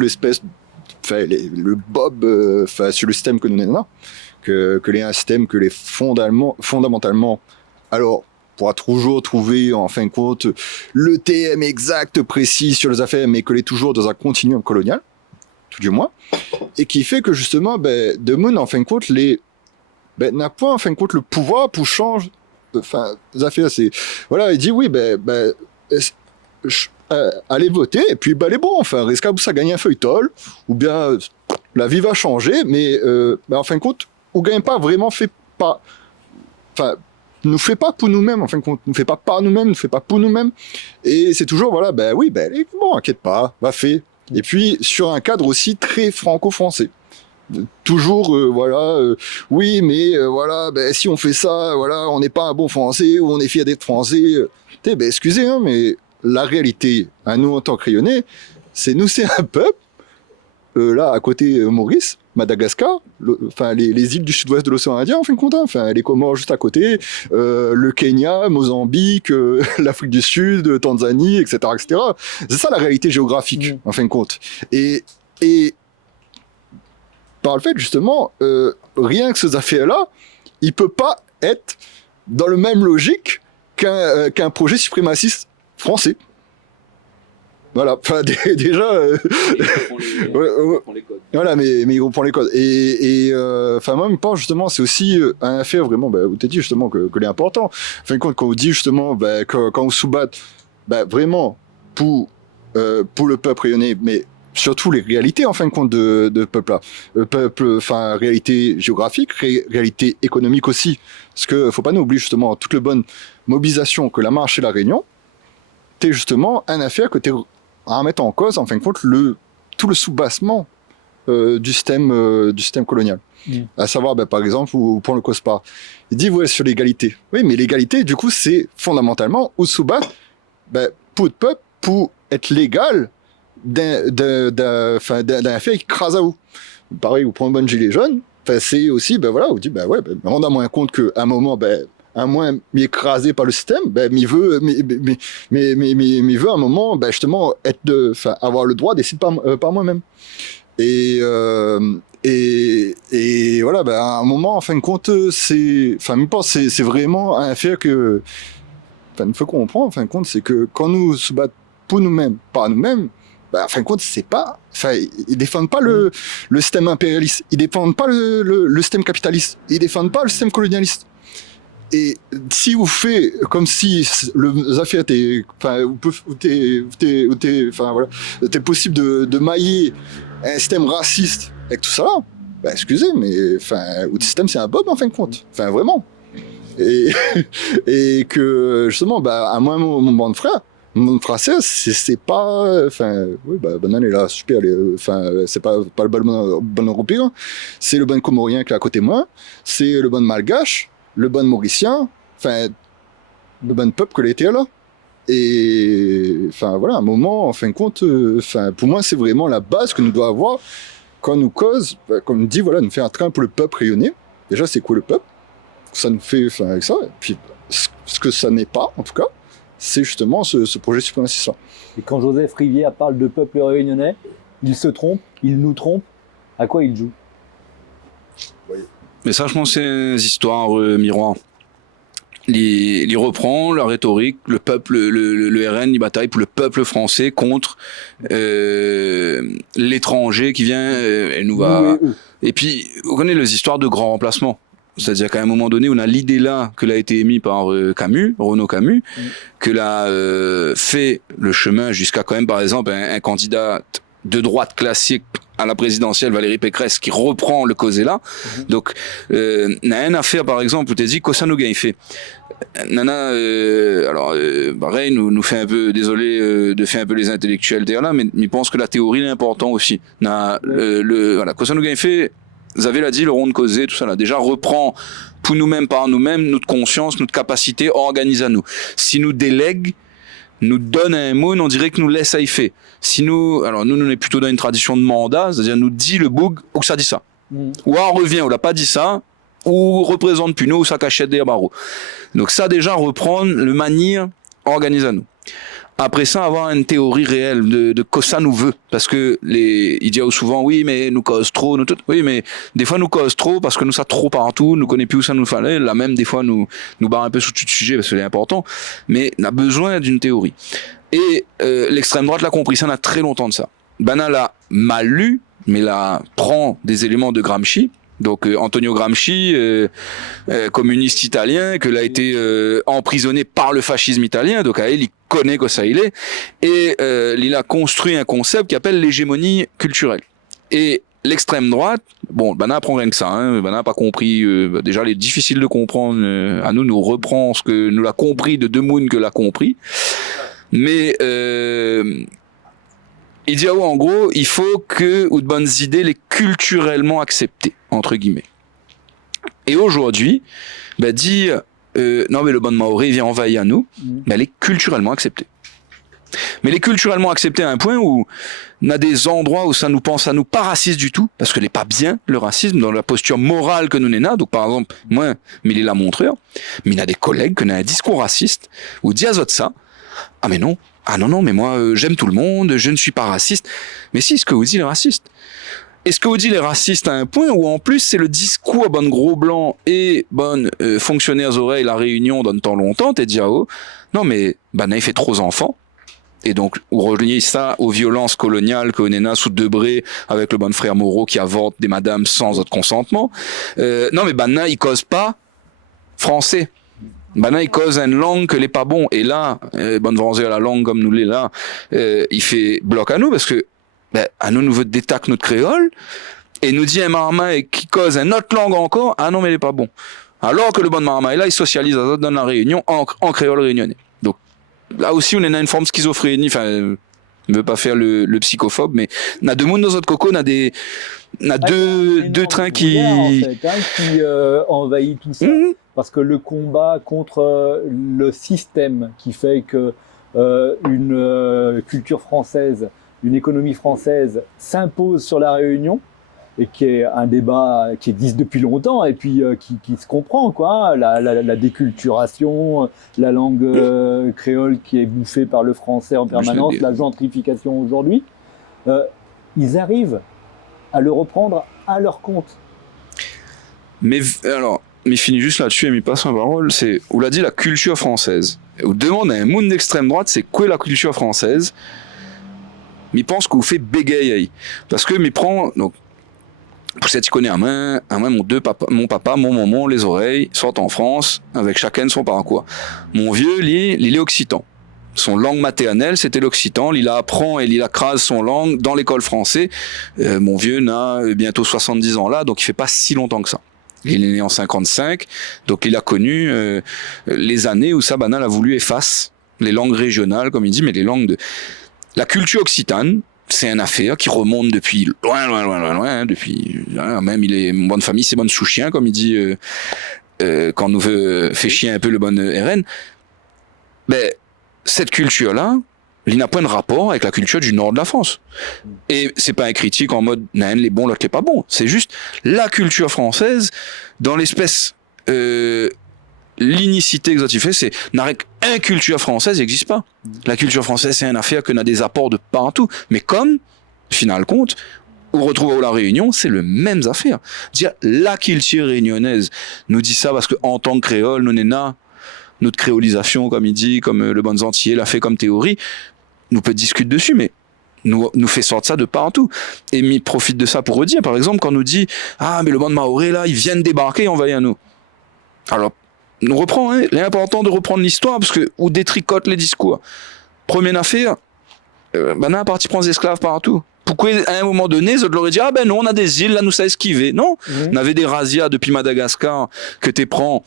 l'espèce, le bob sur le système que nous avons là, que les un système que les fondamentalement, alors on pourra toujours trouver en fin de compte le thème exact, précis sur les affaires, mais que l'est toujours dans un continuum colonial, tout du moins, et qui fait que justement, de mon en fin de compte, n'a pas en fin de compte le pouvoir pour changer, les affaires, c'est, voilà, il dit oui, allez voter, et puis les bons, enfin, risque ça gagne un feuilleton, ou bien la vie va changer, mais en fin de compte, on gagne pas vraiment, nous fait pas pour nous-mêmes, en fin de compte, nous fait pas par nous-mêmes, nous fait pas pour nous-mêmes, et c'est toujours, voilà, bon, inquiète pas, va faire. Et puis, sur un cadre aussi très franco-français. Toujours, oui, mais si on fait ça, voilà, on n'est pas un bon français, ou on est fier d'être français. Excusez, hein, mais la réalité, à nous en tant que Rayonnais, c'est un peuple, là, à côté Maurice, Madagascar, les îles du sud-ouest de l'océan Indien, en fin de compte, les Comores juste à côté, le Kenya, Mozambique, l'Afrique du Sud, Tanzanie, etc., etc. C'est ça la réalité géographique, en fin de compte. Et par le fait, justement, rien que ces affaires-là, il peut pas être dans le même logique qu'un projet suprémaciste français. Voilà, enfin, déjà... Voilà, mais il reprend les codes. Enfin, moi, je pense, justement, c'est aussi un affaire, vraiment, vous t'as dit, justement, que l'important. En fin de compte, quand on dit, justement, quand on se bat, vraiment, pour le peuple rayonnais, mais surtout les réalités, en fin de compte, de peuple-là. Le peuple, enfin, réalité géographique, réalité économique aussi. Parce que, faut pas nous oublier, justement, toute la bonne mobilisation que la marche et la Réunion, t'es justement un affaire que t'es à mettre en cause, en fin de compte, tout le soubassement du système colonial. À savoir, par exemple, pour le COSPAR, il dit, ouais, sur l'égalité. Oui, mais l'égalité, du coup, c'est fondamentalement où soubattre pour le peuple, pour être légal d'un affaire qui crase à vous. Pareil, vous prenez un bon gilet jaune, c'est aussi, voilà, vous dites, on a moins compte qu'à un moment, à moins m'écraser par le système, m'y veut un moment, justement, avoir le droit d'essayer par moi-même. Et voilà, à un moment, en fin de compte, c'est vraiment un affaire que, une fois qu'on comprend, en fin de compte, c'est que quand nous se battons pour nous-mêmes, par nous-mêmes, en fin de compte, c'est pas, ils défendent pas le système impérialiste, ils défendent pas le système capitaliste, ils défendent pas le système colonialiste. Et si vous faites comme si les affaires étaient, c'était possible de mailler un système raciste avec tout ça là, excusez, mais le système c'est un bob en fin de compte, vraiment. Et que justement, à moi mon bon frère, c'est pas, Banane est là, super, c'est pas le bon européen, c'est le bon comorien qui est à côté de moi, c'est le bon malgache, le bon mauricien, le bon peuple que l'était là. Et voilà, un moment, en fin de compte, pour moi, c'est vraiment la base que nous devons avoir quand nous cause, comme on dit, voilà, nous fait un train pour le peuple rayonné. Déjà, c'est quoi le peuple? Ça nous fait, avec ça. Et puis, ce que ça n'est pas, en tout cas, c'est justement ce projet suprémaciste-là. Et quand Joseph Rivière parle de peuple réunionnais, il se trompe, il nous trompe. À quoi il joue? Mais ça, je pense, c'est des histoires miroirs. Il reprend la rhétorique, le peuple, le RN, il bataille pour le peuple français contre l'étranger qui vient et nous va. Et puis, on connaît les histoires de grands remplacements. C'est-à-dire qu'à un moment donné, on a l'idée là que l'a été émis par Camus, Renaud Camus, que l'a fait le chemin jusqu'à quand même, par exemple, un candidat de droite classique à la présidentielle, Valérie Pécresse, qui reprend le causé là. Donc, n'a rien à faire, par exemple, où tu dit, qu'est-ce que nous gagne fait. Nana, pareil, nous fait un peu, désolé de faire un peu les intellectuels derrière là, mais je pense que la théorie est importante aussi. Voilà, qu'est-ce que nous gagne fait. Vous avez l'a dit, le rond de causé, tout ça là. Déjà, reprend pour nous-mêmes, par nous-mêmes, notre conscience, notre capacité, organise à nous. Si nous délègue, nous donne un mot, on dirait que nous laisse à y faire. Si nous, alors nous, on est plutôt dans une tradition de mandat, c'est-à-dire nous dit le boug, ou que ça dit ça. Ou on revient, on l'a pas dit ça, ou représente plus nous, ou ça cachette des barreaux. Donc ça, déjà, reprendre le manière, organise à nous. Après ça, avoir une théorie réelle de que ça nous veut. Parce que il dit souvent, oui, mais nous cause trop, nous tout. Oui, mais des fois, nous cause trop parce que nous ça trop partout, nous connaît plus où ça nous fallait. Là même, des fois, nous barre un peu sous tout sujet parce que c'est important. Mais on a besoin d'une théorie. Et, l'extrême droite l'a compris, ça, on a très longtemps de ça. Bana l'a mal lu, mais là, prend des éléments de Gramsci. Donc Antonio Gramsci, communiste italien, que l'a été emprisonné par le fascisme italien, donc il connaît que ça il est, et il a construit un concept qui appelle l'hégémonie culturelle. Et l'extrême droite, bon, Bana apprend rien que ça, Bana n'a pas compris, déjà il est difficile de comprendre, à nous reprend ce que nous l'a compris de Demoun que l'a compris, mais il dit en gros, il faut que ou de bonnes idées les culturellement acceptées entre guillemets. Et aujourd'hui, dire non mais le bon Maoré vient envahir nous, elle est culturellement acceptée. Mais elle est culturellement acceptée à un point où on a des endroits où ça nous pense à nous pas raciste du tout, parce que n'est pas bien le racisme dans la posture morale que nous n'en. Donc par exemple, moi, mais il est la montreur, mais il y a des collègues qui ont un discours raciste ou diazote ça. Ah mais non, mais moi j'aime tout le monde, je ne suis pas raciste. Mais si, ce que vous dites est raciste. est-ce que vous dites les racistes à un point où en plus c'est le discours bon gros blanc et bon fonctionnaires oreilles la Réunion donne tant longtemps t'es dit non mais ben il fait trop enfants et donc vous reliez ça aux violences coloniales qu'on est sous Debré avec le bon frère Moreau qui avorte des madames sans votre consentement non mais ben il cause pas français il cause une langue que l'est pas bon et là bonne à la langue comme nous l'est là il fait bloc à nous parce que à nous veut détaque notre créole et nous dit un marmaille qui cause une autre langue encore non mais il est pas bon alors que le bon marmaille là il socialise dans la Réunion en créole réunionnais donc là aussi on est dans une forme de schizophrénie enfin je veux pas faire le psychophobe mais on a deux mondes dans notre coco on a deux trains qui qui envahit tout ça parce que le combat contre le système qui fait que une culture française une économie française s'impose sur la Réunion et qui est un débat qui existe depuis longtemps et puis qui se comprend quoi, la déculturation, la langue créole qui est bouffée par le français en permanence, la gentrification aujourd'hui, ils arrivent à le reprendre à leur compte. Mais finis juste là-dessus et m'y passe ma parole, c'est, on l'a dit, la culture française. Et on demande à un monde d'extrême droite, c'est quoi la culture française? Mais pense qu'on fait bégayer. Parce que mais prend donc pour cette tu connais à main mon papa, mon maman, les oreilles sortent en France avec chacun son parcours. Mon vieux il est occitan. Son langue maternelle c'était l'occitan. Il apprend et il crase son langue dans l'école française. Mon vieux n'a bientôt 70 ans là, donc il fait pas si longtemps que ça. Il est né en 55, donc il a connu les années où Sabanal a voulu effacer les langues régionales, comme il dit, mais les langues de la culture occitane. C'est une affaire qui remonte depuis loin, depuis même il est bonne famille, c'est bonne sous-chien, comme il dit quand nous veut fait chier un peu le bon RN. Mais cette culture-là, il n'a pas de rapport avec la culture du nord de la France. Et c'est pas un critique en mode nan les bons, l'autre les pas bon. C'est juste la culture française dans l'espèce l'inicité que tu fais, c'est n'arrête une culture française n'existe pas. La culture française c'est une affaire que n'a des apports de partout. Mais comme final compte, on retrouve à la Réunion, c'est le même affaire. Dire la culture réunionnaise nous dit ça parce que en tant que créole, nous n'ena notre créolisation, comme il dit, comme le bon Antillais l'a fait comme théorie, nous peut discuter dessus, mais nous fait sortir ça de partout. Et m'y profite de ça pour redire, par exemple, quand on nous dit mais le bon Maoré, là, ils viennent débarquer et envahir à nous. Alors, nous reprend, il est important de reprendre l'histoire, parce que, ou détricote les discours. Première affaire, a parti prendre des esclaves partout. Pourquoi, à un moment donné, ils leur auraient dit, non, on a des îles, là, nous, ça esquiver. Non. On avait des razzias depuis Madagascar, que tu prends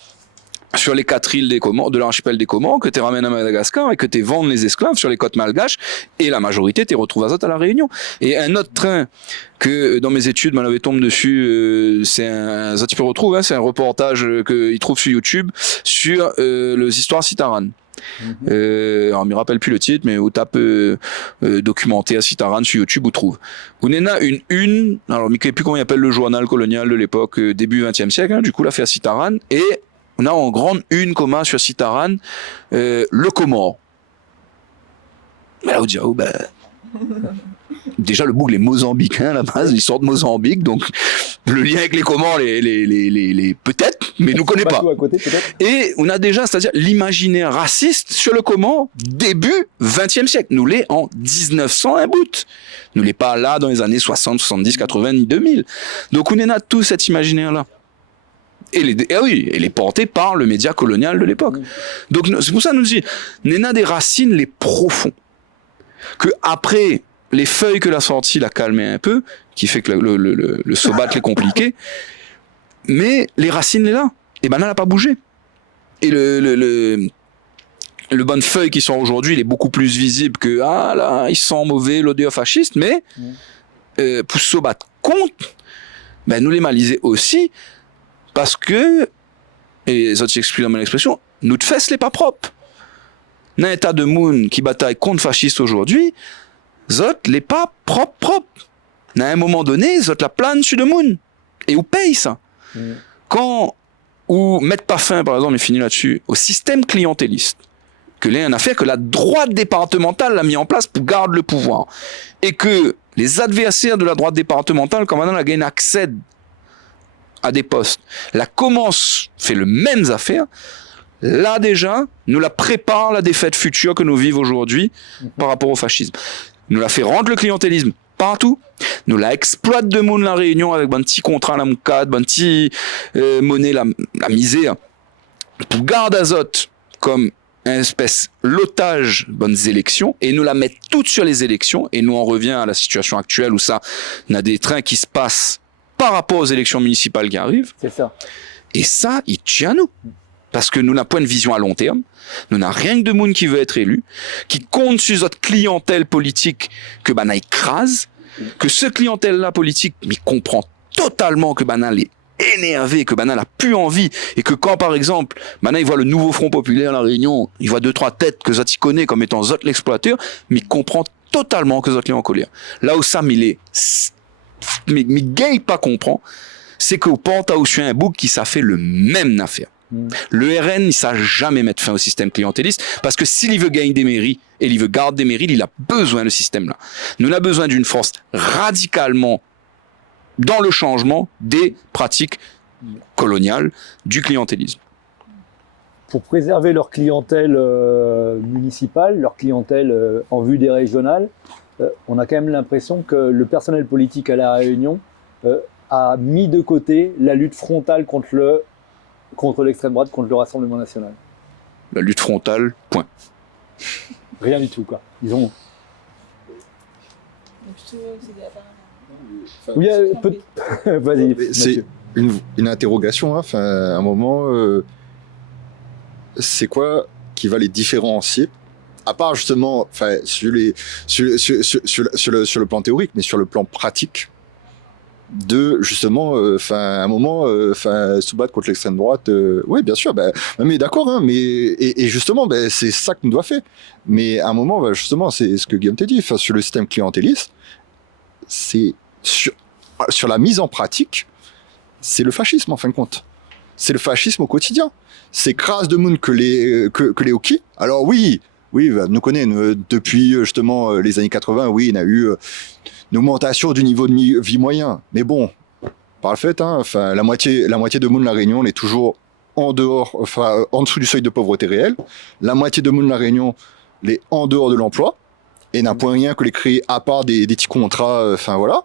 sur les 4 îles des Comores, de l'archipel des Comores, que tu ramènes à Madagascar et que tu vendes les esclaves sur les côtes malgaches et la majorité tu retrouves à la Réunion. Et un autre train que dans mes études m'en avait tombé dessus, c'est ça tu peux retrouver, c'est un reportage qu'il trouve sur YouTube sur les histoires Citaran. Alors, je me rappelle plus le titre, mais on tape documentaire Citaran sur YouTube, on trouve. On en a une, alors je ne sais plus comment il appelle le journal colonial de l'époque, début 20e siècle, du coup, l'affaire Citaran, et on a en grande une commun sur Citaran, le Comore. Mais là, on dit, déjà, le boucle est mozambicain à la base, ils sortent de Mozambique, donc le lien avec les Comores, les peut-être, mais nous connaît pas. À côté, et on a déjà, c'est-à-dire l'imaginaire raciste sur le Comore, début 20e siècle. Nous l'est en 1900 un bout. Nous l'est pas là dans les années 60, 70, 80, ni 2000. Donc on en a tout cet imaginaire-là. Et les portés par le média colonial de l'époque. Donc c'est pour ça que nous dit, on a des racines les profonds. Que après les feuilles que la sortie l'a calmé un peu, qui fait que le sobat est compliqué, mais les racines, là, et elle n'a pas bougé. Et le bonne feuille qui sort aujourd'hui, il est beaucoup plus visible que, là, il sent mauvais, l'odeur fasciste, mais, pour se battre contre, nous les maliser aussi, parce que, et les autres expliquent dans mon expression, notre fesse n'est pas propre. Dans un état de monde qui bataille contre fascistes aujourd'hui, zot n'est pas propre. À un moment donné, zot la plane sur le monde. Et où paye ça? Quand, ou mettre pas fin, par exemple, et fini là-dessus, au système clientéliste, que l'est une affaire que la droite départementale a mis en place pour garder le pouvoir. Et que les adversaires de la droite départementale, quand maintenant la gagne accède à des postes, la commence, fait le mêmes affaires, là déjà, nous la prépare la défaite future que nous vivons aujourd'hui par rapport au fascisme. Nous la fait rendre le clientélisme partout, nous la exploite de monde la Réunion avec un petit contrat la moucade, un petit monnaie la misère, pour garde azote comme une espèce l'otage bonnes élections, et nous la met toutes sur les élections, et nous en revient à la situation actuelle où ça, on a des trains qui se passent par rapport aux élections municipales qui arrivent. C'est ça. Et ça, il tient à nous. Parce que nous n'avons pas une vision à long terme. Nous n'avons rien que de monde qui veut être élu, qui compte sur notre clientèle politique que Bana écrase, que ce clientèle-là politique, mais comprend totalement que Bana est énervé, que Bana n'a plus envie, et que quand, par exemple, Bana, il voit le nouveau Front Populaire à La Réunion, il voit 2-3 têtes que Zot y connaît comme étant Zot l'exploiteur, mais il comprend totalement que Zot est en colère. Là où Sam, il est, mais gay pas comprend, c'est qu'au Panta ou sur un bouc qui ça fait le même affaire. Le RN, il ne sait jamais mettre fin au système clientéliste parce que s'il veut gagner des mairies et il veut garder des mairies, il a besoin de ce système-là. Nous avons besoin d'une force radicalement dans le changement des pratiques coloniales du clientélisme. Pour préserver leur clientèle municipale, leur clientèle en vue des régionales, on a quand même l'impression que le personnel politique à La Réunion a mis de côté la lutte frontale contre l'extrême droite, contre le Rassemblement national. La lutte frontale, point. Rien du tout, quoi. Ils ont... Oui, vas-y. C'est une interrogation, hein. Enfin, à un moment, c'est quoi qui va les différencier, à part justement, enfin, sur le plan théorique, mais sur le plan pratique, de justement, enfin, à un moment, enfin, se battre contre l'extrême droite. Oui, bien sûr, mais d'accord, hein, mais et justement, c'est ça que nous doit faire. Mais à un moment, justement, c'est ce que Guillaume t'a dit. Enfin, sur le système clientéliste, c'est sur la mise en pratique, c'est le fascisme en fin de compte. C'est le fascisme au quotidien. C'est crasse de monde que les hockey. Alors oui, nous connaissons depuis justement les années 80. Oui, il y a eu une augmentation du niveau de vie moyen. Mais bon, par le fait, hein, enfin, la moitié de monde de la Réunion, on est toujours en dehors, enfin, en dessous du seuil de pauvreté réel. La moitié de monde de la Réunion, elle est en dehors de l'emploi. Et n'a point rien que les créer à part des petits contrats, enfin voilà.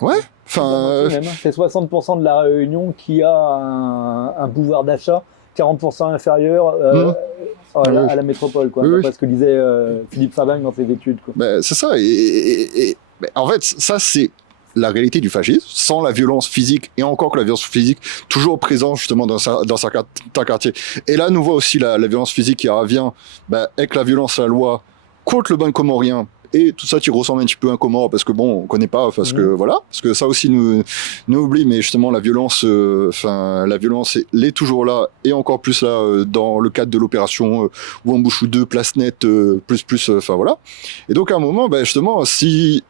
Ouais. Enfin, c'est 60% de la Réunion qui a un pouvoir d'achat 40% inférieur à la métropole, quoi. Oui. Parce que disait Philippe Fabin dans ses études, quoi. C'est ça. Et en fait, ça c'est la réalité du fascisme, sans la violence physique, et encore que la violence physique toujours présente justement dans certains quartiers. Et là, nous voit aussi la violence physique qui revient avec la violence à la loi contre le ban comorien. Et tout ça, tu ressembles un petit peu à un Comore parce que bon, on connaît pas, parce que voilà, parce que ça aussi nous oublie, mais justement la violence, la violence elle est toujours là et encore plus là dans le cadre de l'opération Wambouchou 2, place nette, plus, enfin voilà. Et donc à un moment, justement, si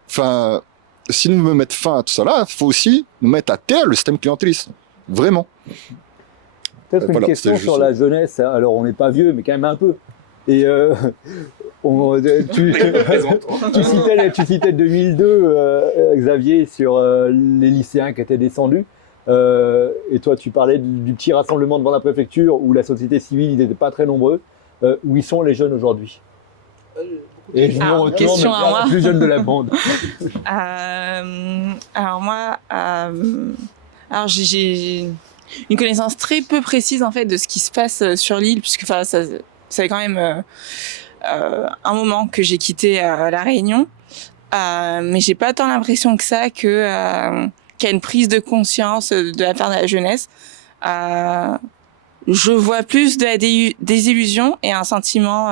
nous voulons mettre fin à tout ça là, il faut aussi nous mettre à terre le système clientéliste, vraiment. Peut-être une question sur la jeunesse. Alors on n'est pas vieux, mais quand même un peu. Et tu citais 2002, Xavier, sur les lycéens qui étaient descendus. Et toi, tu parlais du petit rassemblement devant la préfecture où la société civile, ils n'étaient pas très nombreux. Où ils sont les jeunes aujourd'hui? Et je me retourne question à moi. la plus jeune de la bande. Alors moi, j'ai une connaissance très peu précise en fait de ce qui se passe sur l'île, puisque ça fait quand même un moment que j'ai quitté la Réunion, mais j'ai pas tant l'impression que ça qu'il y a une prise de conscience de la part de la jeunesse. Je vois plus de la désillusion et un sentiment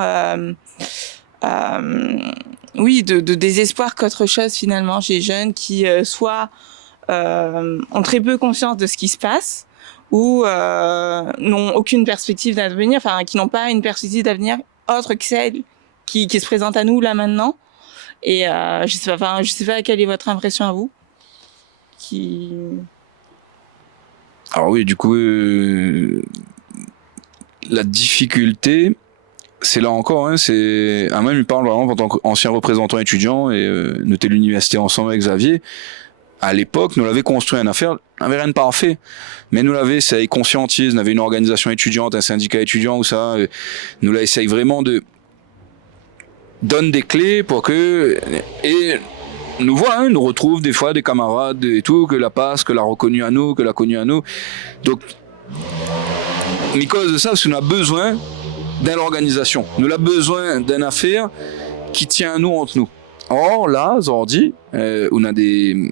de désespoir qu'autre chose finalement chez les jeunes qui soit ont très peu conscience de ce qui se passe ou n'ont aucune perspective d'avenir, enfin qui n'ont pas une perspective d'avenir autre que celle qui se présente à nous là maintenant. Et je sais pas quelle est votre impression à vous. Alors oui, du coup, la difficulté, c'est là encore, hein, c'est même il parle vraiment en tant qu'ancien représentant étudiant et nous était l'université ensemble avec Xavier. À l'époque, nous l'avait construit une affaire, n'avait rien de parfait, mais nous l'avait, ça y conscientise, nous avait une organisation étudiante, un syndicat étudiant où ça, nous l'a essayé vraiment de donne des clés pour que et nous voit, hein, nous retrouve des fois des camarades et tout, que la passe, que l'a reconnu à nous, que l'a connu à nous. Donc, mais cause de ça, parce qu'on a besoin d'une organisation. Nous avons besoin d'une affaire qui tient à nous entre nous. Or, là, Zordi, on a des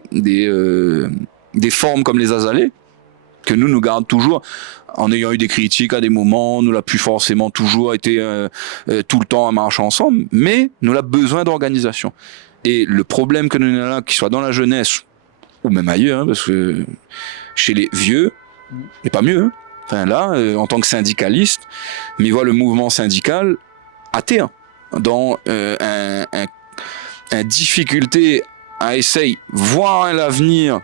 formes comme les azalées, que nous gardons toujours, en ayant eu des critiques à des moments, nous l'a plus forcément toujours été tout le temps à marcher ensemble, mais nous avons besoin d'organisation. Et le problème que nous avons là, qu'il soit dans la jeunesse, ou même ailleurs, hein, parce que chez les vieux, c'est pas mieux, hein. Enfin là, en tant que syndicaliste, mais il voit le mouvement syndical athée, hein, dans une difficulté à essayer voir l'avenir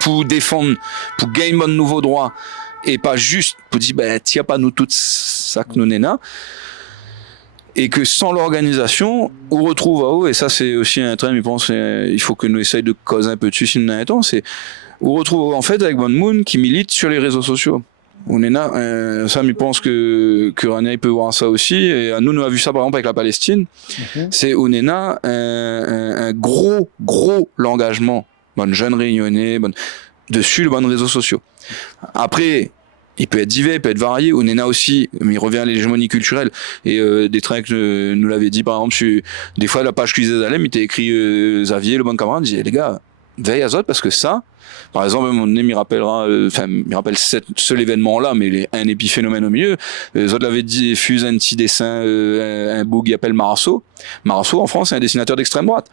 pour défendre, pour gagner de nouveaux droits, et pas juste pour dire, ben, tiens pas nous toutes ça que nous n'éna. Et que sans l'organisation, on retrouve à haut, et ça c'est aussi un train, je pense, il faut que nous essayions de causer un peu dessus si nous n'avons temps, c'est, on retrouve en fait avec Bon Moon qui milite sur les réseaux sociaux. On est là, ça, je pense que Rania peut voir ça aussi, et à nous avons vu ça par exemple avec la Palestine, c'est on est là un gros l'engagement, bonne jeune réunionnais, dessus les bons réseaux sociaux. Après, il peut être divers, il peut être varié. On est là aussi, mais il revient à l'hégémonie culturelle. Et des traits que nous l'avait dit, par exemple, des fois, la page que je disais d'Alem, il était écrit Xavier, le bon camarade, il disait, les gars, veille à ça, parce que ça, par exemple, à un moment donné, il rappellera, il rappelle seul événement-là, mais il y a un épiphénomène au milieu. Zod l'avait dit, fuse un petit dessin, un bout qui appelle Marceau. Marceau, en France, c'est un dessinateur d'extrême droite.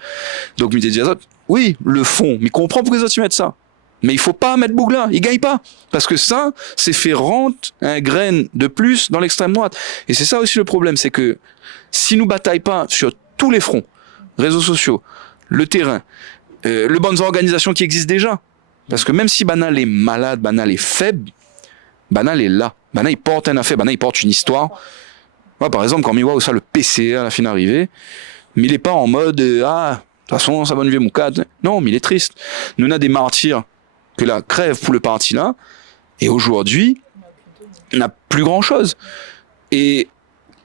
Donc, il me dit à Zod, oui, le fond, mais comprends pourquoi les autres y mettent ça. Mais il faut pas mettre Bougla, il gagne pas. Parce que ça, c'est fait rentrer un grain de plus dans l'extrême droite. Et c'est ça aussi le problème, c'est que si nous bataillons pas sur tous les fronts, réseaux sociaux, le terrain, les bonnes organisations qui existent déjà, parce que même si Banal est malade, Banal est faible, Banal est là. Banal, il porte un affaire, Banal, il porte une histoire. Moi, par exemple, quand on voit où ça, le PCA à la fin d'arrivée, mais il est pas en mode, de toute façon, ça bonne vie, mon cadre. Non, mais il est triste. Nous, on a des martyrs que la crève pour le parti là, et aujourd'hui, on n'a plus grand chose. Et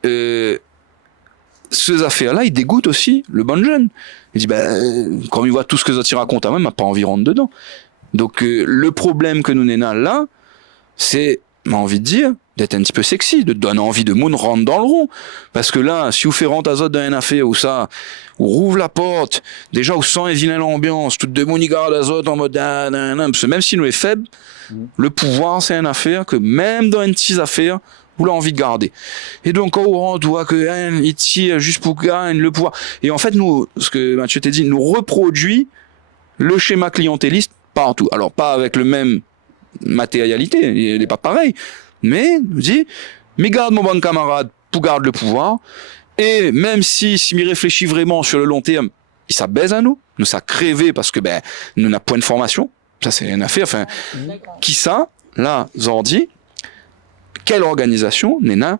ces affaires-là, ils dégoûtent aussi le bon jeune. Il dit, quand il voit tout ce que ça raconte, même, il n'a pas envie de rentrer dedans. Donc, le problème que nous n'avons là, c'est, j'ai envie de dire, d'être un petit peu sexy, de donner envie de monde rentrer dans le rond. Parce que là, si vous faites rentrer Azot dans une affaire où ça, on rouvre la porte, déjà on sent un vilain l'ambiance, tout de monde y garde Azot en mode, parce que même si nous est faible, le pouvoir c'est une affaire que même dans une petite affaire, vous l'avez envie de garder. Et donc, quand on rentre, on voit que, il tire juste pour gagner le pouvoir. Et en fait, nous, ce que Mathieu t'a dit, nous reproduit le schéma clientéliste partout. Alors, pas avec le même matérialité, il n'est pas pareil. Mais, nous dit, mais garde mon bon camarade pour garder le pouvoir. Et même si m'y réfléchit vraiment sur le long terme, il s'abaisse à nous ça crève parce que, nous n'a point de formation. Ça, c'est une affaire, enfin, qui ça, là, Zordi, quelle organisation n'a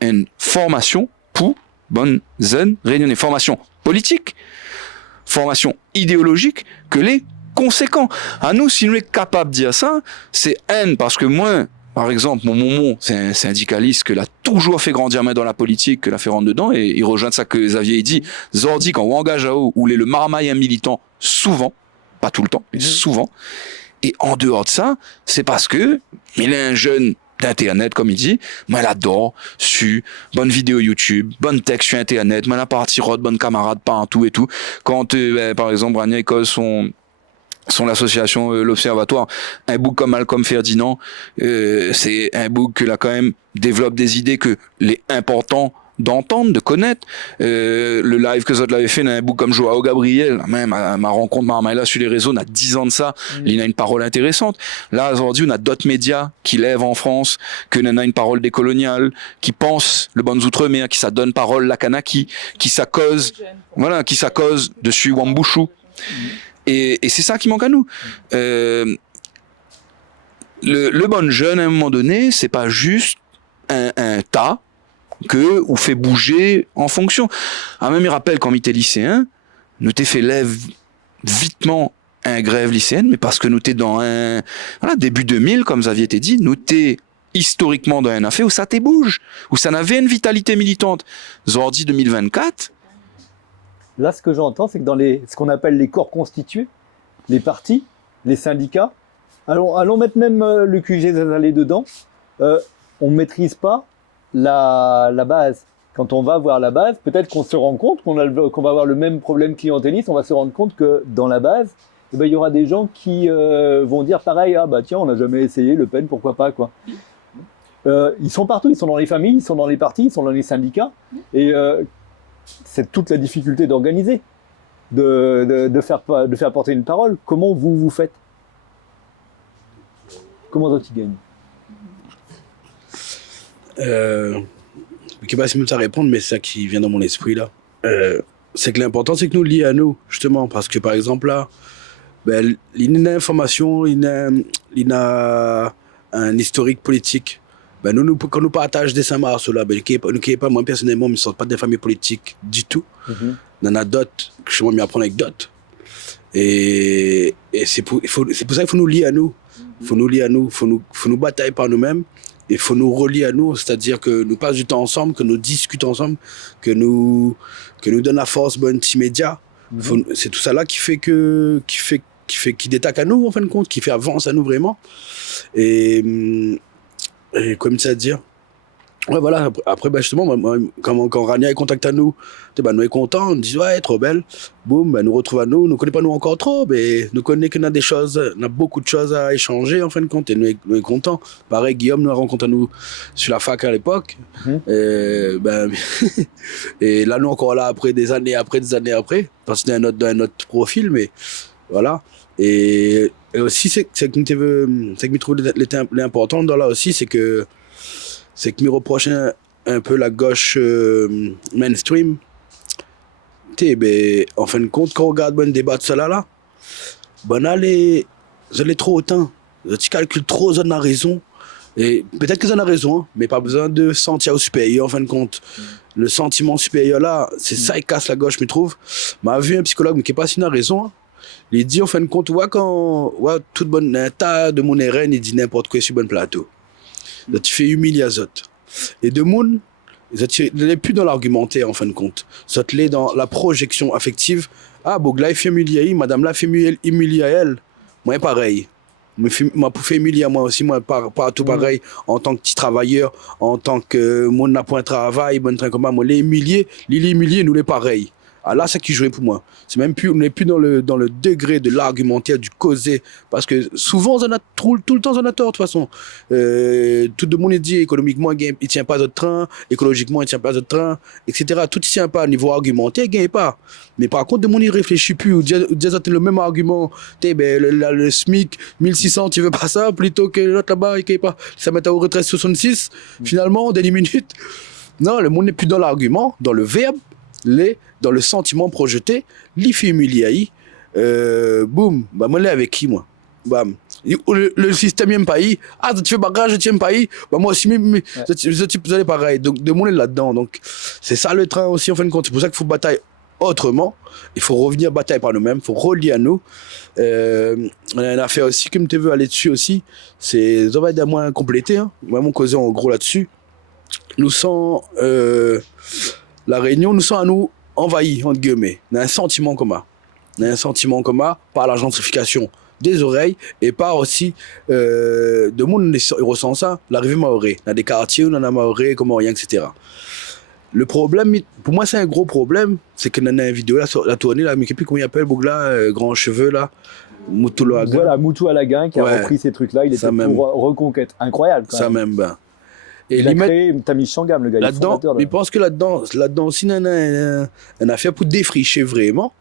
une formation pour bonne zen réunion, formation politique, formation idéologique, que les conséquents. À nous, si nous sommes capables de dire ça, c'est haine, parce que moi, par exemple, mon Momon, c'est un syndicaliste que l'a toujours fait grandir main dans la politique, que l'a fait rentrer dedans, et il rejoint ça que Xavier dit. Zordi, quand on engage à haut, où il est le marmaille un militant, souvent, pas tout le temps, mais souvent, et en dehors de ça, c'est parce que il est un jeune d'internet, comme il dit, moi, il adore, bonne vidéo YouTube, bonne texte sur internet, moi, la partie rod, bonne camarade partout et tout. Quand, par exemple, Rania cause son l'association l'Observatoire, un book comme Malcolm Ferdinand, c'est un book que là quand même développe des idées que les importants d'entendre, de connaître. Le live que Zod l'avait fait dans un book comme Joao Gabriel, même ma rencontre Marmaïla sur les réseaux, on a 10 ans de ça, il a une parole intéressante. Là aujourd'hui on a d'autres médias qui lèvent en France, que l'on a une parole décoloniale, qui pense le bon outre-mer, qui ça donne parole la Kanaki, qui ça cause, voilà, qui ça cause dessus Wambushu. Et c'est ça qui manque à nous. Le bon jeune, à un moment donné, c'est pas juste un tas que ou fait bouger en fonction. Ah, même il rappelle quand m'était lycéen, nous t'es fait lève vitement un grève lycéenne, mais parce que nous t'es dans un début 2000, comme Xavier t'a dit, nous t'es historiquement dans un affaire où ça t'est bouge, où ça n'avait une vitalité militante. Zordi 2024. Là, ce que j'entends, c'est que dans ce qu'on appelle les corps constitués, les partis, les syndicats, allons mettre même le QG Zazalé dedans, on ne maîtrise pas la base. Quand on va voir la base, peut-être qu'on se rend compte qu'on va avoir le même problème clientéliste, on va se rendre compte que dans la base, il y aura des gens qui vont dire pareil, ah bah tiens, on n'a jamais essayé Le Pen, pourquoi pas, quoi. Ils sont partout, ils sont dans les familles, ils sont dans les partis, ils sont dans les syndicats, et c'est toute la difficulté d'organiser, de faire porter une parole. Comment vous faites? Comment toi tu gagnes? Je ne sais pas si je peux répondre, mais c'est ça qui vient dans mon esprit là. C'est que l'important, c'est que nous lions à nous, justement, parce que par exemple là, il y a une information, il y a un historique politique. Nous, quand nous partageons des Saint-Mars, là, pas, moi personnellement, je ne sens pas des familles politiques du tout. Il y en a d'autres que je vais m'apprendre avec d'autres. Et c'est pour ça qu'il faut nous lier à nous. Il faut nous lier à nous, il faut nous batailler par nous-mêmes. Il faut nous relier à nous, c'est-à-dire que nous passons du temps ensemble, que nous discutons ensemble, que nous donne la force bonne immédiat. C'est tout ça là qui détaque à nous en fin de compte, qui fait avancer à nous vraiment. Et comme ça dire. Ouais, voilà. Après, justement, quand Rania est contact à nous, nous sommes contents, on dit ouais, trop belle. Boum, nous retrouve à nous. Nous ne connaissons pas nous encore trop, mais nous connaissons qu'on a des choses, on a beaucoup de choses à échanger en fin de compte, et nous sommes contents. Pareil, Guillaume nous a rencontré à nous sur la fac à l'époque. Et là, nous encore là après des années après, parce que c'est un autre profil, mais voilà. Et aussi, c'est que je trouve l'important dans là aussi, c'est que me reproche un peu la gauche mainstream. En fin de compte, quand on regarde le débat de cela là, je l'ai trop autant. Je calcule trop, j'en ai raison. Et peut-être que j'en ai raison, mais pas besoin de sentir au supérieur en fin de compte. Le sentiment supérieur là, c'est ça qui casse la gauche, je trouve. M'a vu un psychologue qui n'est pas si n'a raison. Il dit en fin de compte, toute bonne un tas de mon RN, il dit n'importe quoi sur bon plateau. Tu fais humilier les autres. Et de monde, il n'est plus dans l'argumentaire en fin de compte. Ça te l'est dans la projection affective. Ah, Bogla, il fait humilier, madame là, fait humilier elle. Moi, pareil. Moi, pour faire humilier moi aussi, moi, pas tout pareil. En tant que petit travailleur, en tant que monde n'a point de travail, bon train comme moi, les humilier, nous les pareil. Ah là, c'est qui jouait pour moi. C'est même plus, on n'est plus dans le degré de l'argumentaire, du causer. Parce que souvent, on a tout le temps, on a tort, de toute façon. Tout le monde est dit, économiquement, il ne tient pas de train, écologiquement, il ne tient pas de train, etc. Tout ne tient pas au niveau argumentaire, il ne gagne pas. Mais par contre, le monde ne réfléchit plus. Ou déjà, le même argument. Le SMIC, 1600, tu veux pas ça, plutôt que l'autre là-bas, il ne gagne pas. Ça met au retrait 66, finalement, dans 10 minutes. Non, le monde n'est plus dans l'argument, dans le verbe. Dans le sentiment projeté, li fait humilier, boum, moi là avec qui moi, bam, le système n'aime pas, tu fais bagage, je tiens pas, moi aussi, je type vous allez pareil, donc de mon là-dedans, donc c'est ça le train aussi en fin de compte, c'est pour ça qu'il faut batailler autrement, il faut revenir batailler par nous-mêmes, il faut relier à nous. On a une affaire aussi que je veux aller dessus aussi, c'est ça va être à moins complété, vraiment causer en gros là-dessus. Nous sommes la Réunion, nous sommes à nous envahis, entre guillemets. On a un sentiment commun. Par la gentrification des oreilles et par aussi de monde ressent ça, l'arrivée maoré. On a des quartiers où on a maoré, comme rien, etc. Le problème, pour moi, c'est un gros problème, c'est que on a une vidéo là, sur la tournée, là, mais je ne sais plus comment il appelle, Bougla, grand cheveux là. Moutou Alaguin. Voilà, Moutou Alaguin qui a repris ces trucs-là, il était pour Reconquête. Incroyable. Quand ça même. Et il a créé Tammy Shangam, le gars. Là-dedans, mais je pense que là-dedans aussi, il y a une affaire pour défricher vraiment.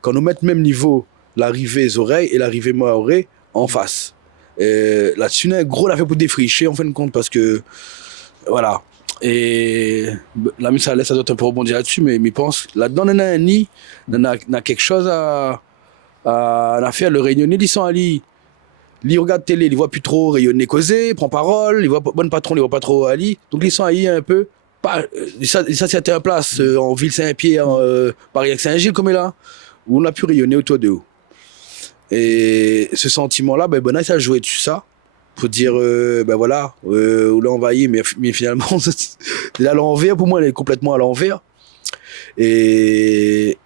Quand nous mettons même niveau l'arrivée des oreilles et l'arrivée maoré en face. Là-dessus, il y a une grosse affaire pour défricher, en fin de compte, parce que, voilà. Et là, ça laisse à d'autres un peu rebondir là-dessus, mais je pense, là-dedans, il y a un nid, il y a quelque chose à faire. Le réunionnais, ils sont allés. Ils regardent télé, ils voient plus trop rayonner causer, prend parole, ils voient bon patron, ils voient pas trop Ali. Donc ils sont ahis un peu pas, ça c'était un place en ville Saint-Pierre, Paris Saint-Gilles comme est là, où on a pu rayonner autour de nous. Et ce sentiment-là, ben Bonai, ça a joué dessus ça, pour dire, ben voilà, on l'a envahi, mais finalement, c'est à l'envers, pour moi, elle est complètement à l'envers. Et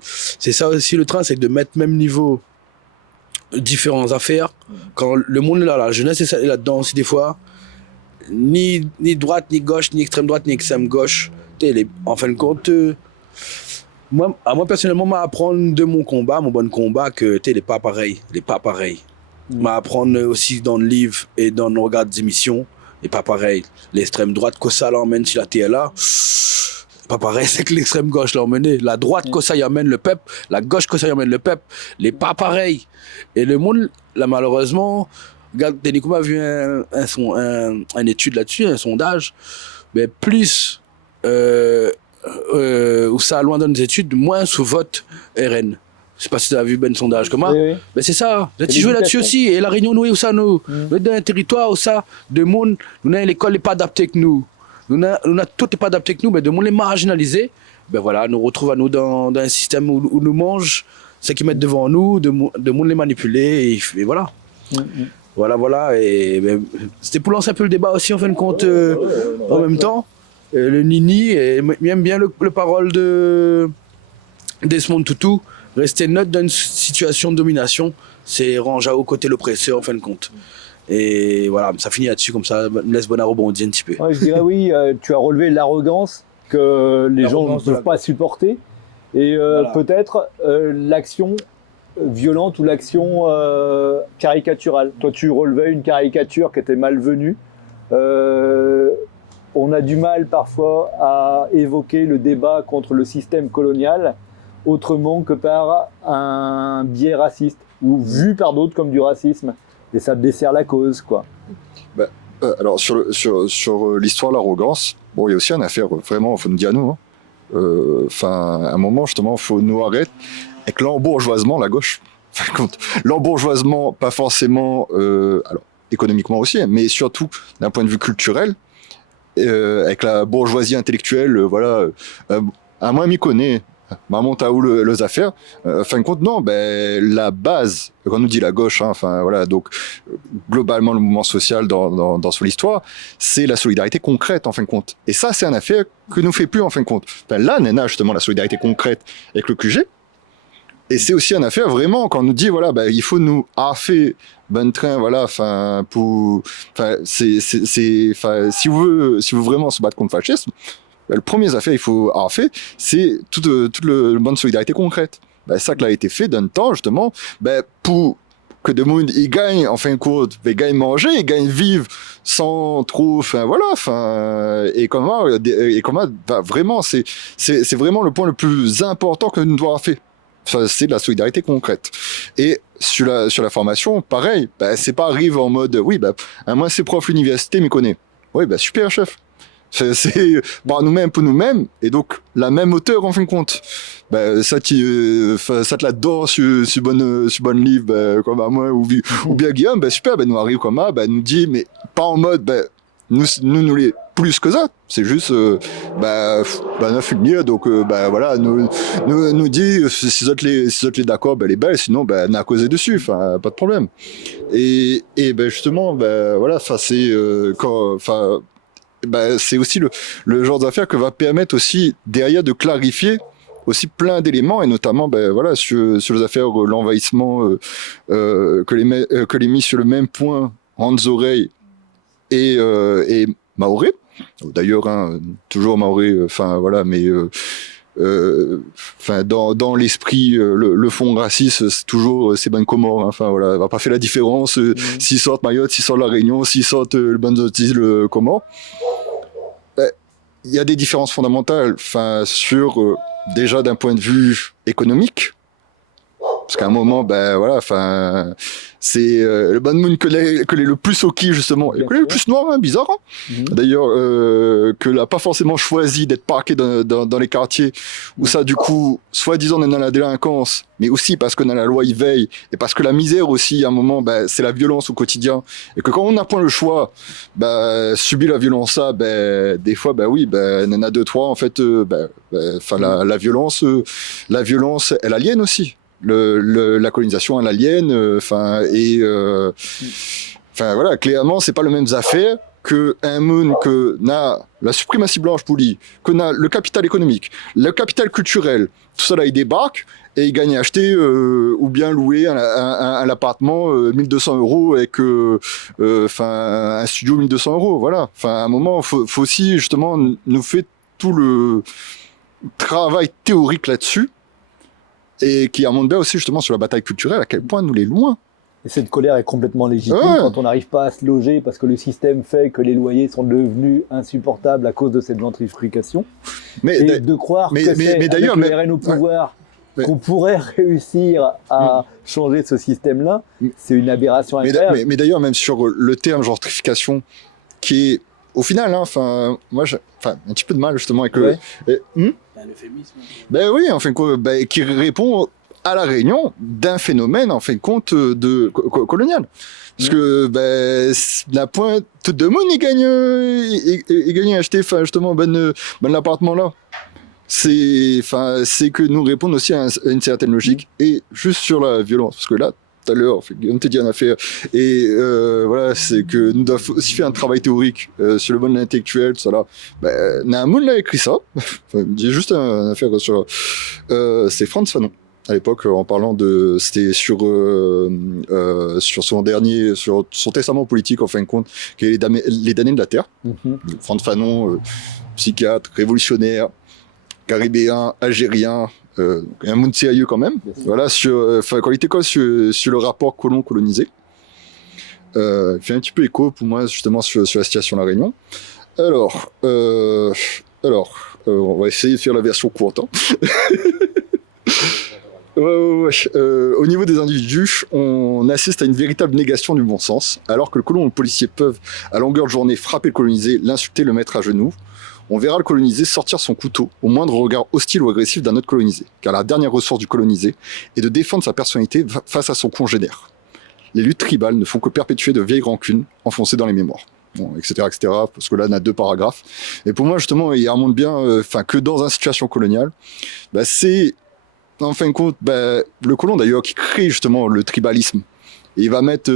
c'est ça aussi le train, c'est de mettre même niveau différentes affaires. Quand le monde est là, la jeunesse est là-dedans aussi des fois. Ni droite, ni gauche, ni extrême droite, ni extrême gauche. En fin de compte, moi personnellement, m'apprendre de mon bon combat que il n'est pas pareil. Il n'est pas pareil. M'apprendre aussi dans le livre et dans nos regards d'émissions, il n'est pas pareil. L'extrême droite, que ça l'emmène si la TLA, pas pareil, c'est que l'extrême gauche l'a emmené. La droite, que ça y amène le peuple, la gauche, que ça y amène le peuple, n'est pas pareil. Et le monde, là, malheureusement, regarde, Télécom a vu une étude là-dessus, un sondage, mais plus où ça loin dans les études, moins sous vote RN. Je sais pas si tu as vu ben sondage comment. Oui. Mais c'est ça. Là, tu joues là-dessus aussi. Et la Réunion, nous, où ça, nous, dans un territoire où ça, de monde, nous, l'école n'est pas adaptée que nous. Nous, tout n'est pas adapté que nous, mais de monde les marginalisés, ben voilà, nous retrouvons à nous dans un système où nous mange ce qu'ils mettent devant nous, de monde les manipuler, et voilà. Voilà. Et ben, c'était pour lancer un peu le débat aussi, en fin de compte, en même temps. Le Nini, et même bien le parole de Desmond Tutu, rester neutre dans une situation de domination, c'est ranger au côté l'oppresseur, en fin de compte. Et voilà, ça finit là-dessus, comme ça, me laisse Bonnard rebondir un petit peu. Ouais, je dirais oui, tu as relevé l'arrogance que les gens ne peuvent pas supporter. Et voilà. Peut-être l'action violente ou l'action caricaturale. Toi, tu relevais une caricature qui était malvenue. On a du mal parfois à évoquer le débat contre le système colonial autrement que par un biais raciste ou vu par d'autres comme du racisme. Et ça dessert la cause, quoi. Alors, sur l'histoire de l'arrogance, bon, il y a aussi une affaire, vraiment, il faut nous dire à nous. Enfin, à un moment, justement, il faut nous arrêter avec l'embourgeoisement, la gauche. L'embourgeoisement, pas forcément, alors, économiquement aussi, mais surtout d'un point de vue culturel, avec la bourgeoisie intellectuelle, voilà, à moi, m'y connaît. Maman, t'as où les affaires? Fin de compte, non, la base, quand on nous dit la gauche, enfin voilà, donc globalement le mouvement social dans son histoire, c'est la solidarité concrète en fin de compte. Et ça, c'est une affaire que nous fait plus en fin de compte. Là, Nena, justement, la solidarité concrète avec le QG. Et c'est aussi une affaire vraiment quand on nous dit voilà, il faut nous affaire bon train, voilà, enfin si vous voulez vraiment se battre contre le fascisme. Le premier affaire il faut avoir fait, c'est toute le bonne solidarité concrète. Ça qui a été fait d'un temps justement, pour que le monde il gagne en fin de compte, il gagne manger, il gagne vivre sans trop, et comment vraiment c'est vraiment le point le plus important que nous devons faire. C'est de la solidarité concrète. Et sur la formation, pareil, c'est pas arrive en mode oui, moi c'est prof l'université m'y connaît. Oui, super chef. C'est nous-mêmes pour nous-mêmes, et donc la même hauteur en fin de compte. Ça te là-dedans sur bonne livre, comme à moi ou bien Guillaume, super, nous arrive comme ça, nous dit, mais pas en mode, nous les plus que ça, c'est juste, neuf lumières, donc voilà, nous dit, si vous êtes d'accord, les belles, sinon, on a causé dessus, enfin, pas de problème. Et justement, voilà, c'est c'est aussi le genre d'affaire que va permettre aussi derrière de clarifier aussi plein d'éléments, et notamment voilà sur les affaires l'envahissement que les mis sur le même point Hans Oreille et Maoré. D'ailleurs toujours Maoré, voilà, mais dans l'esprit le fond raciste c'est toujours c'est ben Comore, voilà, on va pas faire la différence s'ils sortent Mayotte, s'ils sortent la Réunion, s'ils sortent le Banzotis, le Comore. Il y a des différences fondamentales sur déjà d'un point de vue économique, parce qu'à un moment voilà, C'est le Ban Moon que les le plus Oki justement, et que les le plus noir, hein, bizarre. Hein. D'ailleurs, que l'a pas forcément choisi d'être parqué dans les quartiers où ça, du coup, soi-disant on est dans la délinquance, mais aussi parce que dans la loi il veille, et parce que la misère aussi, à un moment, bah, c'est la violence au quotidien, et que quand on n'a point le choix, bah, subir la violence, ça, bah, des fois, bah oui, bah, il y en a deux, trois, en fait, la violence, elle aliène aussi. La colonisation, elle aliène, voilà, clairement, c'est pas le même affaire que un monde que n'a la suprématie blanche poulie, que n'a le capital économique, le capital culturel, tout ça là, il débarque et il gagne à acheter ou bien louer un appartement 1200 € avec un studio 1200 €. Voilà. Enfin, à un moment, faut aussi justement nous faire tout le travail théorique là-dessus. Et qui remonte bien aussi justement sur la bataille culturelle, à quel point nous les loin. Et cette colère est complètement légitime quand on n'arrive pas à se loger parce que le système fait que les loyers sont devenus insupportables à cause de cette gentrification. Et de croire que c'est avec le RN au pouvoir qu'on pourrait réussir à changer ce système-là, c'est une aberration incroyable. Mais d'ailleurs, même sur le terme gentrification, qui est au final, moi j'ai un petit peu de mal justement avec ben oui, en fin de compte, qui répond à la réunion d'un phénomène en fin de compte colonial. Parce que la pointe de monde il gagne à acheter justement l'appartement là. C'est que nous répondons aussi à une certaine logique et juste sur la violence, parce que là tout à l'heure, on te dit en affaire, et voilà, c'est que nous devons aussi faire un travail théorique sur le monde intellectuel, tout ça là. Naamoun l'a écrit ça, j'ai juste une affaire sur, c'est Frantz Fanon, à l'époque, en parlant c'était sur son testament politique, en fin de compte, qui est les damnés de la Terre. Frantz Fanon, psychiatre, révolutionnaire, caribéen, algérien, un monde sérieux quand même. Voilà, quand il était sur le rapport colon-colonisé. Il fait un petit peu écho pour moi justement sur la situation de la Réunion. Alors, on va essayer de faire la version courte. Hein. Au niveau des individus, on assiste à une véritable négation du bon sens, alors que le colon et le policier peuvent, à longueur de journée, frapper le colonisé, l'insulter, le mettre à genoux. On verra le colonisé sortir son couteau au moindre regard hostile ou agressif d'un autre colonisé, car la dernière ressource du colonisé est de défendre sa personnalité face à son congénère. Les luttes tribales ne font que perpétuer de vieilles rancunes enfoncées dans les mémoires. Bon, etc., parce que là, on a 2 paragraphes. Et pour moi, justement, il remonte bien que dans une situation coloniale, c'est, en fin de compte, le colon, d'ailleurs, qui crée justement le tribalisme. Et il va mettre,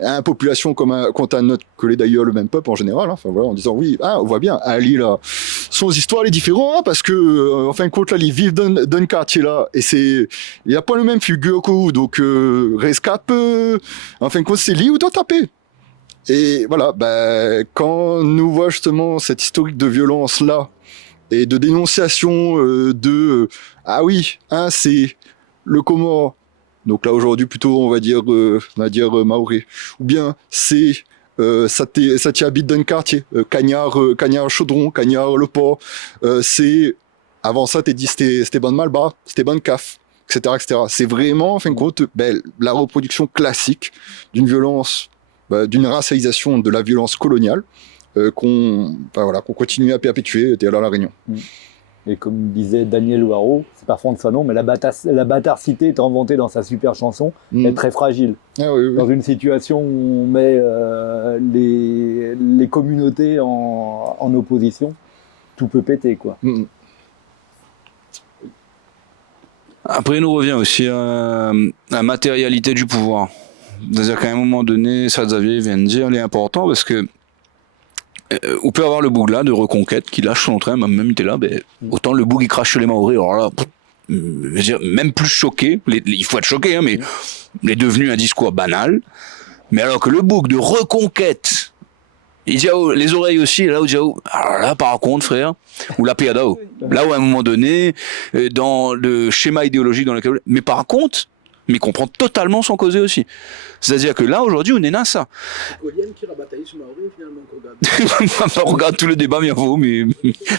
une population contre un autre, que les d'ailleurs le même peuple en général, en disant oui, on voit bien, Ali là, son histoire est différente, parce que en fin de compte là, ils vivent dans quartier là, et il n'y a pas le même figure que vous, donc rescape, en fin de compte c'est lui ou doit taper. Et voilà, quand nous voit justement cette historique de violence là, et de dénonciation c'est le Comore. Donc là aujourd'hui plutôt on va dire Maoré, ou bien c'est ça t'y habite dans le quartier, Cagnard Chaudron, Cagnard Le Port, c'est avant ça t'es dit c'était bonne Malba, c'était bonne CAF, etc. C'est vraiment en fin de compte la reproduction classique d'une violence, d'une racialisation de la violence coloniale qu'on continue à perpétuer à la Réunion. Et comme disait Daniel Loireau, c'est pas Frantz Fanon, mais la bâtardité est inventée dans sa super chanson, est très fragile. Oui. Dans une situation où on met les communautés en opposition, tout peut péter, quoi. Après, il nous revient aussi à la matérialité du pouvoir. C'est-à-dire qu'à un moment donné, ça Xavier vient de dire, il est important parce que on peut avoir le boug là de reconquête qui lâche son train, même il était là, autant le boug il crache sur les Maoris, alors là, je veux dire, même plus choqué, il faut être choqué, mais il est devenu un discours banal. Mais alors que le boug de reconquête, il dit les oreilles aussi, là où dit alors là par contre frère, ou la péadao, là où à un moment donné, dans le schéma idéologique dans lequel, mais par contre, mais comprend totalement son causé aussi. C'est-à-dire que là, aujourd'hui, on est là, ça. Qui a bataillé sur Maoré, finalement, On regarde tout le débat, mais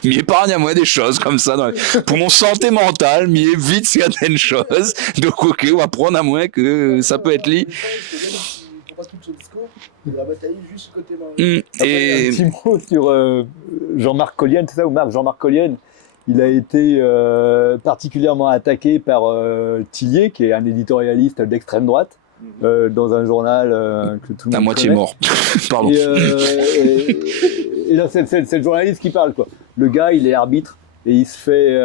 épargne à moi des choses comme ça. Pour mon santé mentale, mais évite certaines choses. Donc, ok, on va prendre à moins que ça peut être lié. Pas tout son discours, il a bataillé juste côté Maoré. Et Un petit mot sur Jean-Marc Collienne, c'est ça, ou Jean-Marc Collienne. Il a été particulièrement attaqué par Tillier, qui est un éditorialiste d'extrême droite, dans un journal que tout le monde à moitié connaît. mort. Pardon. Et là, c'est le journaliste qui parle, quoi. Le gars, il est arbitre et il se fait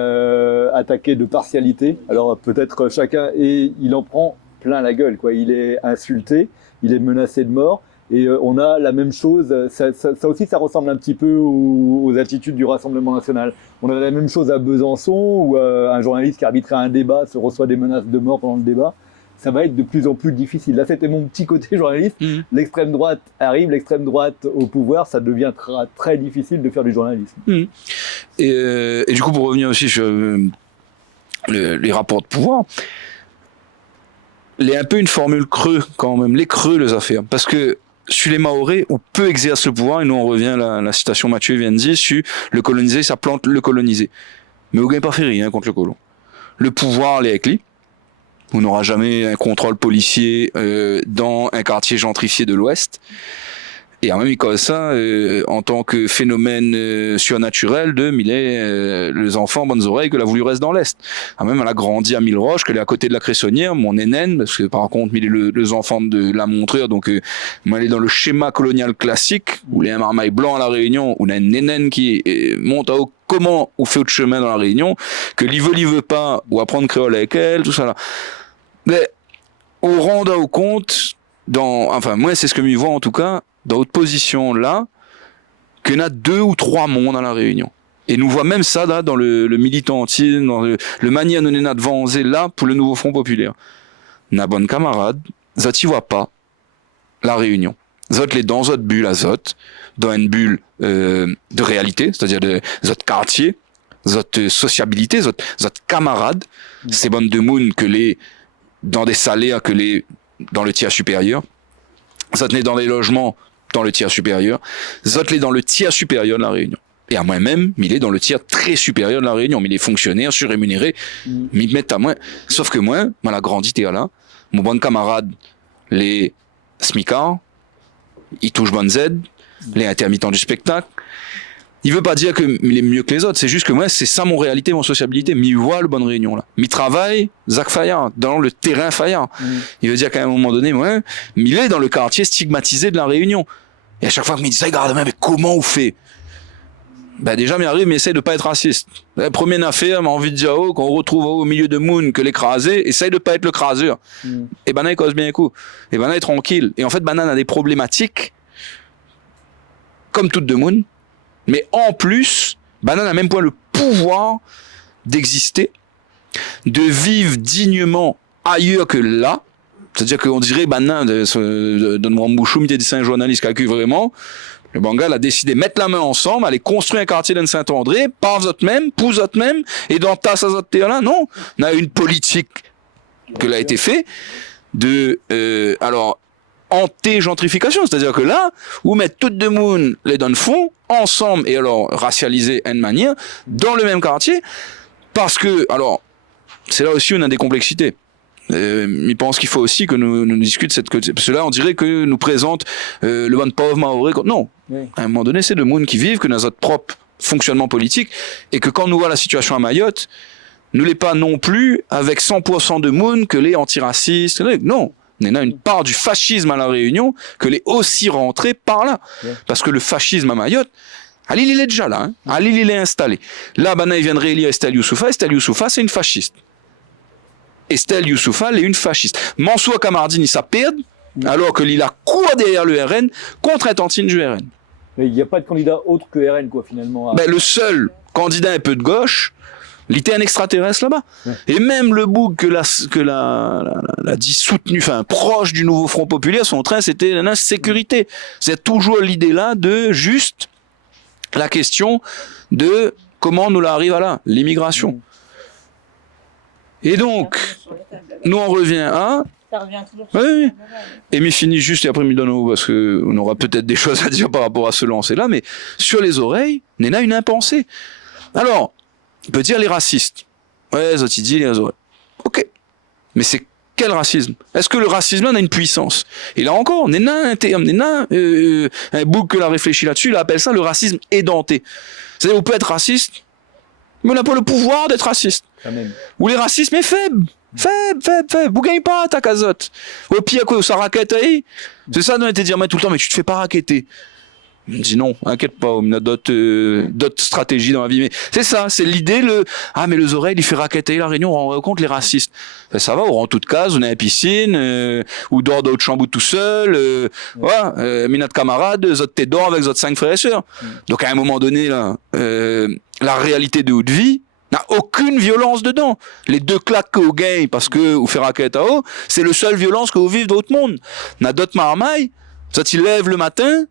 attaquer de partialité. Alors peut-être chacun, et il en prend plein la gueule, quoi. Il est insulté, il est menacé de mort. Et on a la même chose, ça aussi ça ressemble un petit peu aux attitudes du Rassemblement National. On a la même chose à Besançon, où un journaliste qui arbitrait un débat se reçoit des menaces de mort pendant le débat. Ça va être de plus en plus difficile. Là, c'était mon petit côté journaliste. L'extrême droite arrive, l'extrême droite au pouvoir, ça devient très difficile de faire du journalisme. Et du coup, pour revenir aussi sur les rapports de pouvoir, il y a un peu une formule creux quand même, les creux les affaires. Parce que sur les Mahorais, où peu exerce le pouvoir, et nous on revient à la citation Mathieu vient de dire, sur le colonisé, ça plante le colonisé. Mais vous n'avez pas fait rien contre le colon. Le pouvoir, les avec lui. On n'aura jamais un contrôle policier dans un quartier gentrifié de l'Ouest. Et en même temps ça, en tant que phénomène surnaturel de les enfants bonnes oreilles que la voulu reste dans l'Est. Même elle a grandi à Milleroche, qu'elle est à côté de la Cressonnière, mon nénène, parce que par contre, il est les enfants de la Montreur, donc moi elle est dans le schéma colonial classique, où il y a un marmaille blanc à la Réunion, où il y a une nénène qui monte à haut, comment on fait autre chemin dans la Réunion, que l'y veut pas, ou apprendre créole avec elle, tout ça là. Mais on rend au compte, enfin moi c'est ce que m'y voit en tout cas, dans votre position là, qu'il y en a 2 ou 3 mondes à la Réunion. Et nous voit même ça là dans le militantisme, dans le manière de nous vanzer là pour le nouveau Front Populaire. Na bonne camarade, ça t'y voit pas la Réunion. Zot les dans votre bulle à Zot, dans une bulle de réalité, c'est-à-dire de Zot quartier, Zot sociabilité, Zot camarade, c'est bonne de moon que les dans des salaires que les dans le tiers supérieur. Zot les dans des logements dans le tiers supérieur, Zot les dans le tiers supérieur de la Réunion. Et à moi-même, il est dans le tiers très supérieur de la Réunion. Mais les fonctionnaires surrémunérés, m'y mettent à moi. Sauf que moi, la grandi terre là, mon bon camarade, les smicards, ils touchent bonne Z, les intermittents du spectacle. Il veut pas dire que il est mieux que les autres, c'est juste que moi, c'est ça mon réalité, mon sociabilité. M'y voit le bonne Réunion là. M'y travaille, Zach Fayard, dans le terrain Fayard. Il veut dire qu'à un moment donné, moi, il est dans le quartier stigmatisé de la Réunion. Et à chaque fois que me dit ça, regarde, mais comment on fait? Ben déjà, m'y arrive, mais essaye de pas être raciste. La première affaire, m'a envie de dire, qu'on retrouve au milieu de Moon que l'écrasé, essaye de pas être le craseur. Et ben là, il cause bien un coup. Et ben là, il est tranquille. Et en fait, Banane a des problématiques, comme toute de Moon. Mais en plus, Banane a même point le pouvoir d'exister, de vivre dignement ailleurs que là. C'est-à-dire qu'on dirait, Banane, donne-moi un bouchou, il dit un journaliste calcule vraiment. Le Bangal a décidé de mettre la main ensemble, aller construire un quartier dans Saint-André, par vous même, pour vous même, et dans ta sa terre là, non. On a une politique que l'a été fait de, anti-gentrification. C'est-à-dire que là, vous mettez toutes de monde les donne fond, ensemble, et alors, racialiser une manière, dans le même quartier, parce que, alors, c'est là aussi où on a des complexités. Il pense qu'il faut aussi que nous discutions cette côté. Parce que là, on dirait que nous présente le bon pauvre Maoré. Non. Oui. À un moment donné, c'est le monde qui vivent, que nous avons notre propre fonctionnement politique, et que quand nous voit la situation à Mayotte, nous l'est pas non plus avec 100% de monde que les antiracistes. Non. On a une part du fascisme à la Réunion que les aussi rentrés par là. Oui. Parce que le fascisme à Mayotte, Ali, il est déjà là. Hein. Ali, il est installé. Là, il vient de réélire Estelle Youssoufa. Estelle Youssoufa, c'est une fasciste. Estelle Youssoufa, elle est une fasciste. Mansour Kamardine, il s'apperde, alors que il a court derrière le RN contre un tantine du RN. Mais il n'y a pas de candidat autre que RN, quoi, finalement. Ben, le seul candidat un peu de gauche, il était un extraterrestre là-bas. Ouais. Et même le bouc que la dit soutenu, enfin, proche du nouveau Front Populaire, son train, c'était l'insécurité. C'est toujours l'idée là de juste la question de comment nous l'arrive à là, l'immigration. Et donc, nous on revient à... Ça revient toujours. Oui. Et m'y finit juste et après m'y donne parce que on aura peut-être des choses à dire par rapport à ce lancer-là, mais sur les oreilles, Néna une impensée. Alors, on peut dire les racistes. Ouais, Zoti dit les oreilles. Ok. Mais c'est quel racisme? Est-ce que le racisme là a une puissance? Et là encore, Néna un terme, Néna un bouc que l'a réfléchi là-dessus, il appelle ça le racisme édenté. C'est-à-dire on peut être raciste, mais on n'a pas le pouvoir d'être raciste. Quand même. Ou les racismes est faible. Faible. Vous gagnez pas ta casotte. Au pire, quoi, ça raquette ahí. C'est ça, on était dire, mais tout le temps, mais tu te fais pas raqueter. Je me dis non, inquiète pas, on a d'autres stratégies dans la vie. Mais c'est ça, c'est l'idée, mais les oreilles, il fait raqueter la Réunion, on rend compte les racistes. Ça va, on rend toute case, on est à la piscine, ou dehors d'autres chambou tout seul, voilà, mais notre camarade, zot t'es dehors avec zot 5 frères et sœurs. Donc à un moment donné, là, la réalité de haute vie, n'a aucune violence dedans. Les 2 claques que vous gagnez parce que vous faites raquette à haut, c'est le seul violence que vous vivez d'autre monde. N'a d'autres marmailles, ça t'y lève le matin,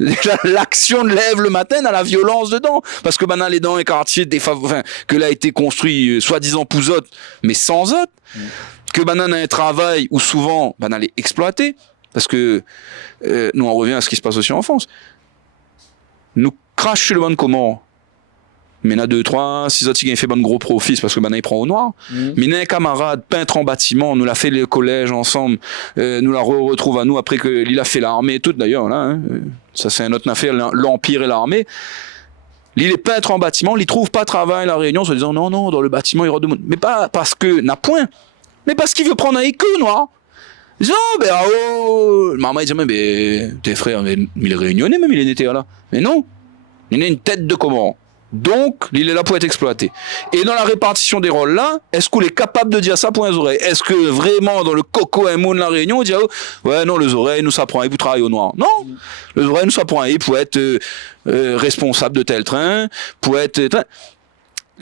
déjà l'action de lève le matin n'a la violence dedans. Parce que maintenant les dans les quartiers que là a été construit, soi-disant pour autres, mais sans autres, que maintenant a un travail où souvent, les exploiter. Parce que, nous on revient à ce qui se passe aussi en France. Nous crache sur le bon comment. Mais n'a 2, 3, 6 autres qui ont fait bon gros profit parce que maintenant il prend au noir. Mais n'a un camarade peintre en bâtiment, nous l'a fait le collège ensemble, nous la retrouve à nous après qu'il a fait l'armée, tout d'ailleurs là. Hein. Ça c'est une autre affaire, l'empire et l'armée. Il est peintre en bâtiment, il trouve pas travail à la Réunion, se disant non dans le bâtiment il y aura de monde. Mais pas parce que n'a point, mais parce qu'il veut prendre un écu noir. Il dit maman il dit mais tes frères, mais il est réunionnais même il est été là. Mais non, il a une tête de comment. Donc, il est là pour être exploité. Et dans la répartition des rôles là, est-ce qu'on est capable de dire ça pour les oreilles? Est-ce que vraiment dans le coco et monde de la Réunion, on dit ouais non les oreilles nous ça prend un pour travailler au noir? Non, les oreilles nous ça prend un pour être responsable de tel train, pour être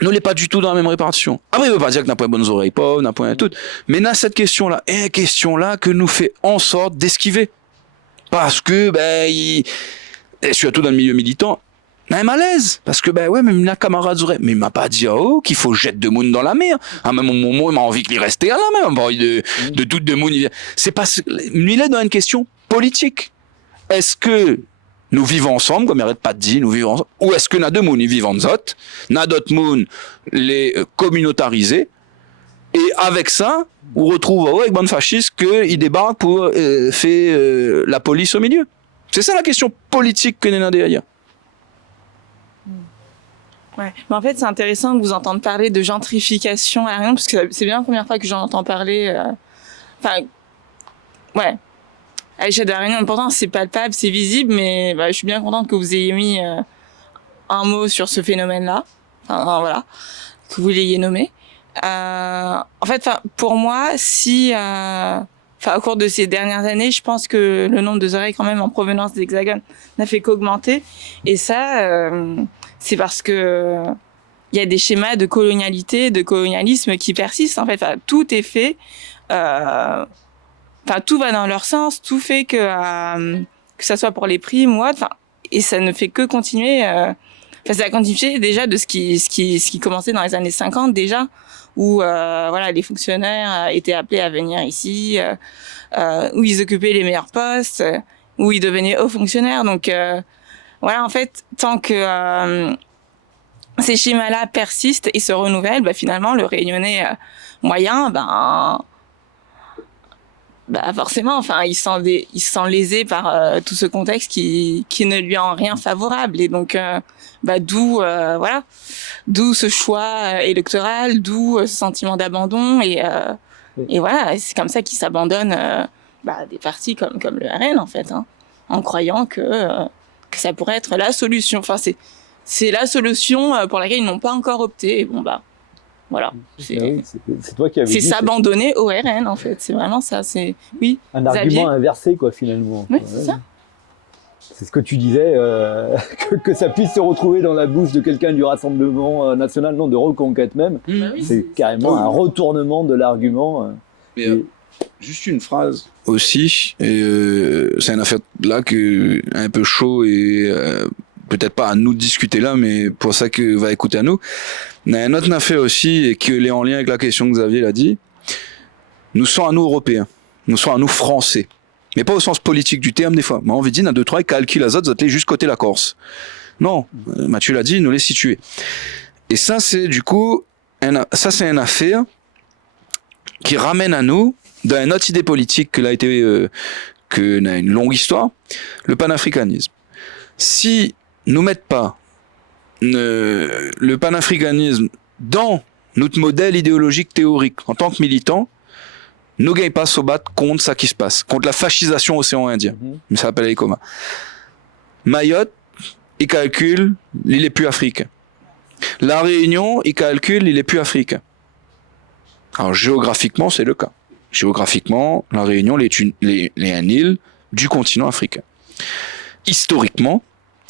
nous n'est pas du tout dans la même répartition. Après, il veut pas dire que n'a pas bonnes oreilles, pas, n'a pas tout, mais n'a cette question là, et une question là que nous fait en sorte d'esquiver, parce que et surtout dans le milieu militant. Un malaise, parce que même la camarade aurait, mais il m'a pas dit qu'il faut jeter de monde dans la mer. À même moment, il m'a envie qu'il reste là même, il m'a envie de tout de monde. C'est pas, il est dans une question politique. Est-ce que nous vivons ensemble, comme il arrête pas de dire, nous vivons ensemble, ou est-ce que n'a 2 monde ils vivent en zot, n'a d'autres monde les communautariser, et avec ça, on retrouve avec bande fasciste qu'ils débarquent pour faire la police au milieu. C'est ça la question politique que nous avons derrière. Ouais. Mais en fait, c'est intéressant de vous entendre parler de gentrification à la Réunion, parce que c'est bien la première fois que j'en entends parler. Ouais. À l'échelle de la Réunion, pourtant, c'est palpable, c'est visible, mais je suis bien contente que vous ayez mis un mot sur ce phénomène-là. Voilà. Que vous l'ayez nommé. En fait, pour moi, au cours de ces dernières années, je pense que le nombre de oreilles, quand même, en provenance des hexagones, n'a fait qu'augmenter. Et ça, c'est parce que il y a des schémas de colonialité, de colonialisme qui persistent. En fait, tout est fait. Tout va dans leur sens. Tout fait que ça soit pour les primes ou autre. Et ça ne fait que continuer. Ça a continué déjà de ce qui commençait dans les années 50 déjà, où les fonctionnaires étaient appelés à venir ici, où ils occupaient les meilleurs postes, où ils devenaient hauts fonctionnaires. Donc en fait, tant que ces schémas-là persistent et se renouvellent, finalement, le Réunionnais moyen, forcément, il se sent lésé par tout ce contexte qui ne lui est en rien favorable. Et donc, d'où ce choix électoral, d'où ce sentiment d'abandon. Et voilà, c'est comme ça qu'il s'abandonne des partis comme le RN, en fait, en croyant que ça pourrait être la solution. C'est la solution pour laquelle ils n'ont pas encore opté. Et voilà. C'est toi qui avais dit. C'est s'abandonner au RN, en fait. C'est vraiment ça. Oui. Un argument inversé, quoi, finalement. Oui, c'est ça. C'est ce que tu disais, que ça puisse se retrouver dans la bouche de quelqu'un du Rassemblement national, non, de Reconquête même. C'est carrément un retournement de l'argument. Juste une phrase aussi, et c'est une affaire là un peu chaud et peut-être pas à nous de discuter là, mais pour ça que va écouter à nous. Il y a une autre affaire aussi et qui est en lien avec la question que Xavier l'a dit. nous sont à nous Européens, nous sont à nous Français. Mais pas au sens politique du terme, des fois. Moi, on veut dire, dans 2, 3, calcul les autres, juste côté la Corse. Non, Mathieu l'a dit, nous les situer. Et ça, c'est du coup, c'est une affaire qui ramène à nous, dans une autre idée politique que a une longue histoire, le panafricanisme. Si nous mettons pas le panafricanisme dans notre modèle idéologique théorique en tant que militant, nous gagnons pas se battre contre ça qui se passe, contre la fascisation océan Indien. Ça s'appelle les comas. Mayotte, il calcule, il est plus africain. La Réunion, il calcule, il est plus africain. Alors géographiquement, c'est le cas. Géographiquement, la Réunion est une île du continent africain. Historiquement,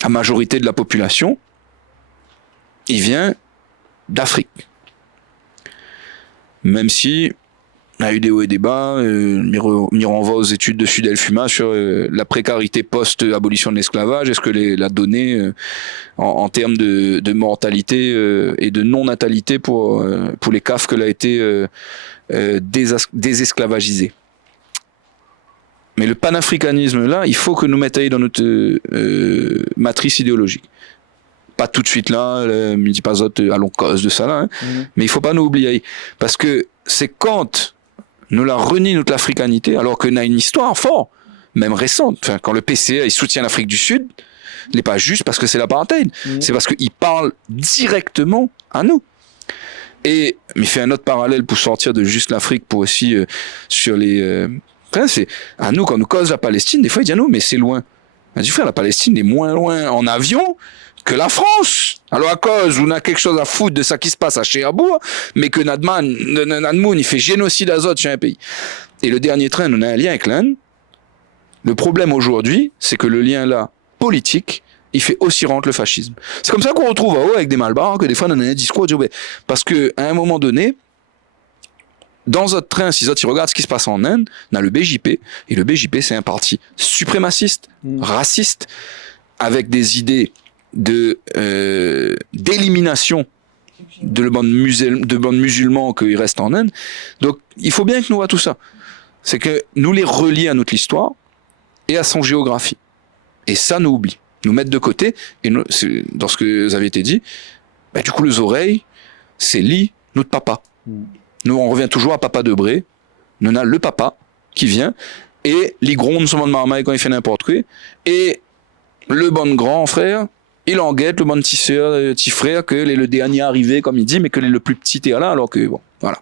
la majorité de la population, il vient d'Afrique. Même si on a eu des hauts et des bas, m'y renvoie aux études de Sudel Fuma sur la précarité post-abolition de l'esclavage. Est-ce que la donnée en termes de mortalité et de non-natalité pour les CAF que l'a été désesclavagisé. Mais le panafricanisme là, il faut que nous mettions dans notre matrice idéologique. Pas tout de suite là, me dis pas autres allons cause de ça là, hein. Mais il faut pas nous oublier parce que c'est quand nous la renie notre africanité, alors qu'on a une histoire forte, même récente. Enfin, quand le PCA il soutient l'Afrique du Sud, il n'est pas juste parce que c'est l'apartheid, c'est parce qu'il parle directement à nous. Et il fait un autre parallèle pour sortir de juste l'Afrique, pour aussi sur les. C'est à nous quand nous cause la Palestine. Des fois il dit à nous, mais c'est loin. On dit frère, la Palestine est moins loin en avion que la France. Alors à cause on a quelque chose à foutre de ça qui se passe à Cherbourg, mais que Nadmoun il fait génocide azote chez un pays. Et le dernier train, on a un lien avec l'Inde. Le problème aujourd'hui, c'est que le lien là politique, il fait aussi rentrer le fascisme. C'est comme ça qu'on retrouve en haut avec des malbars que des fois on a un discours parce que à un moment donné, dans notre train, si ils regardent ce qui se passe en Inde, on a le BJP, et le BJP c'est un parti suprémaciste, raciste, avec des idées d'élimination de bandes musulmans qui restent en Inde. Donc il faut bien que nous voyons tout ça. C'est que nous les relier à notre histoire et à son géographie. Et ça nous oublie. Nous mettre de côté, et nous, dans ce que vous avez été dit, bah, du coup les oreilles, c'est notre papa. Nous on revient toujours à Papa Debré, nous on a le papa qui vient, et les grondes sur le marmaille quand il fait n'importe quoi, et le bon grand frère, il en guette le bon petit frère que est le dernier arrivé comme il dit, mais que le plus petit est là, alors que bon, voilà.